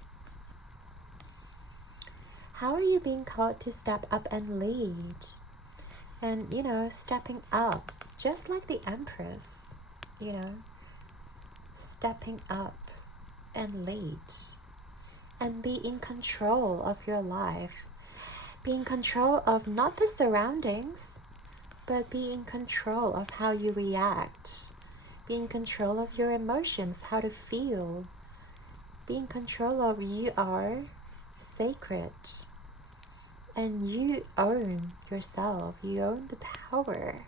How are you being called to step up and lead? And, you know, stepping up, just like the Empress, you know, stepping up and lead, and be in control of your life. Be in control of not the surroundings, but be in control of how you react. Be in control of your emotions, how to feel. Be in control of, you are sacred. And you own yourself. You own the power.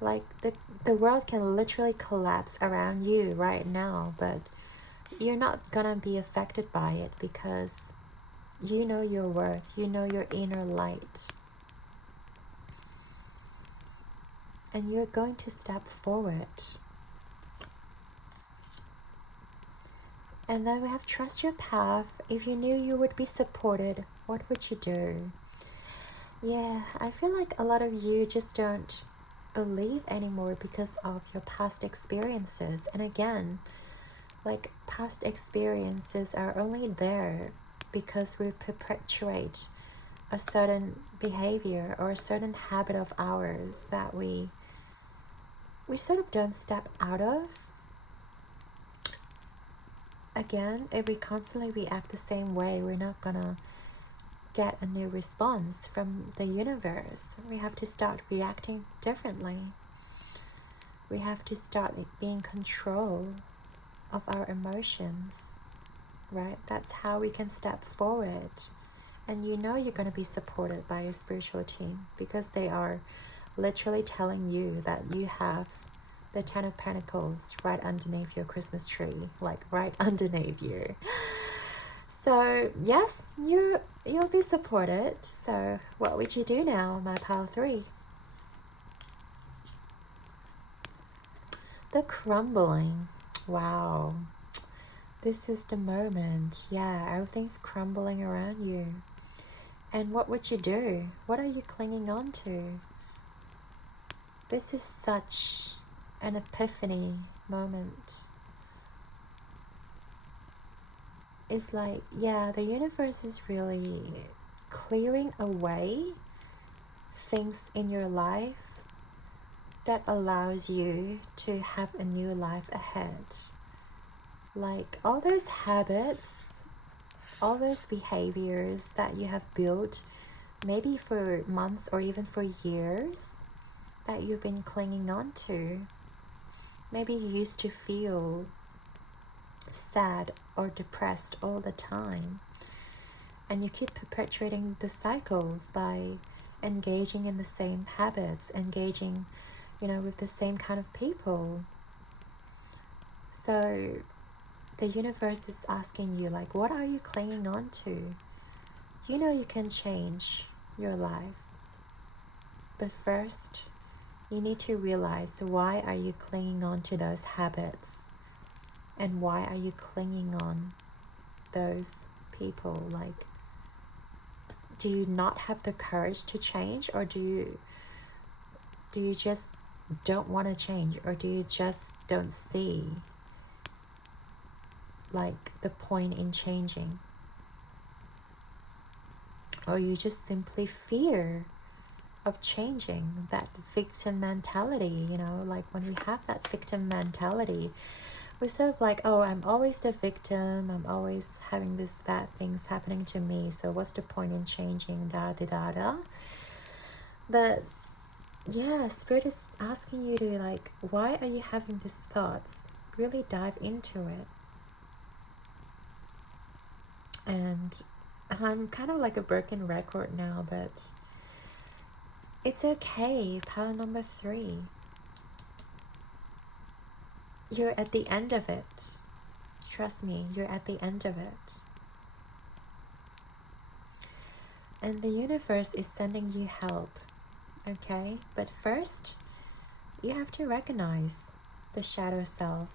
Like, the world can literally collapse around you right now, but you're not gonna be affected by it, because you know your worth. You know your inner light. And you're going to step forward. And then we have trust your path. If you knew you would be supported, what would you do? Yeah, I feel like a lot of you just don't believe anymore because of your past experiences. And again, like, past experiences are only there because we perpetuate a certain behavior or a certain habit of ours that we sort of don't step out of. Again, if we constantly react the same way, we're not gonna get a new response from the universe. We have to start reacting differently. We have to start being in control of our emotions, right? That's how we can step forward. And you know you're going to be supported by a spiritual team because they are literally telling you that you have the Ten of Pentacles right underneath your Christmas tree, like right underneath you. So yes, you'll be supported. So what would you do now, my pile 3? The crumbling. Wow. This is the moment. Yeah, everything's crumbling around you. And what would you do? What are you clinging on to? This is such an epiphany moment. It's like, yeah, the universe is really clearing away things in your life that allows you to have a new life ahead. Like all those habits, all those behaviors that you have built maybe for months or even for years that you've been clinging on to. Maybe you used to feel sad or depressed all the time, and you keep perpetuating the cycles by engaging in the same habits, engaging, with the same kind of people. So the universe is asking you, like, what are you clinging on to? You know you can change your life, but first you need to realize, why are you clinging on to those habits? And why are you clinging on those people? Like, do you not have the courage to change, or do you just don't want to change, or do you just don't see like the point in changing? Or you just simply fear of changing, that victim mentality, like when we have that victim mentality, we're sort of like, oh, I'm always the victim, I'm always having these bad things happening to me, so what's the point in changing, da da da da. But yeah, Spirit is asking you to, like, why are you having these thoughts? Really dive into it. And I'm kind of like a broken record now, but it's okay. Pile number 3. You're at the end of it. Trust me, you're at the end of it. And the universe is sending you help, okay? But first, you have to recognize the shadow self.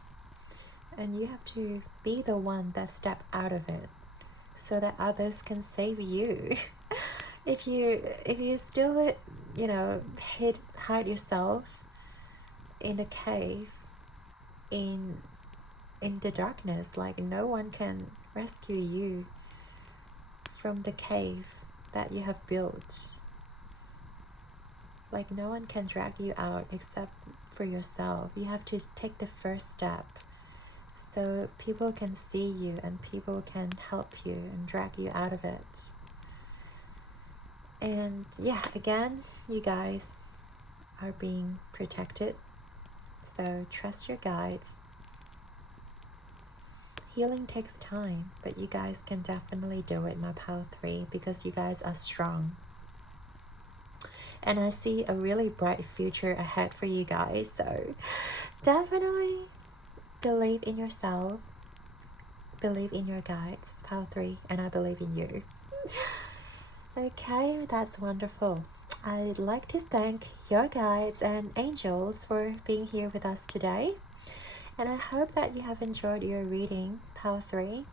And you have to be the one that step out of it so that others can save you. If you still, hide yourself in a cave, in the darkness, like no one can rescue you from the cave that you have built. Like no one can drag you out except for yourself. You have to take the first step so people can see you and people can help you and drag you out of it. And yeah, again, you guys are being protected, so trust your guides. Healing takes time, but you guys can definitely do it, my pile 3, because you guys are strong. And I see a really bright future ahead for you guys, so definitely believe in yourself, believe in your guides, pile 3, and I believe in you. Okay, that's wonderful. I'd like to thank your guides and angels for being here with us today. And I hope that you have enjoyed your reading, pile 3.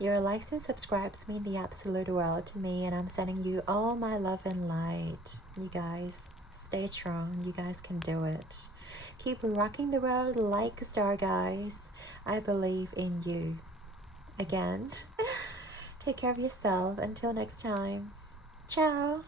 Your likes and subscribes mean the absolute world to me, and I'm sending you all my love and light. You guys, stay strong. You guys can do it. Keep rocking the world like a star, guys. I believe in you. Again, take care of yourself. Until next time. Ciao!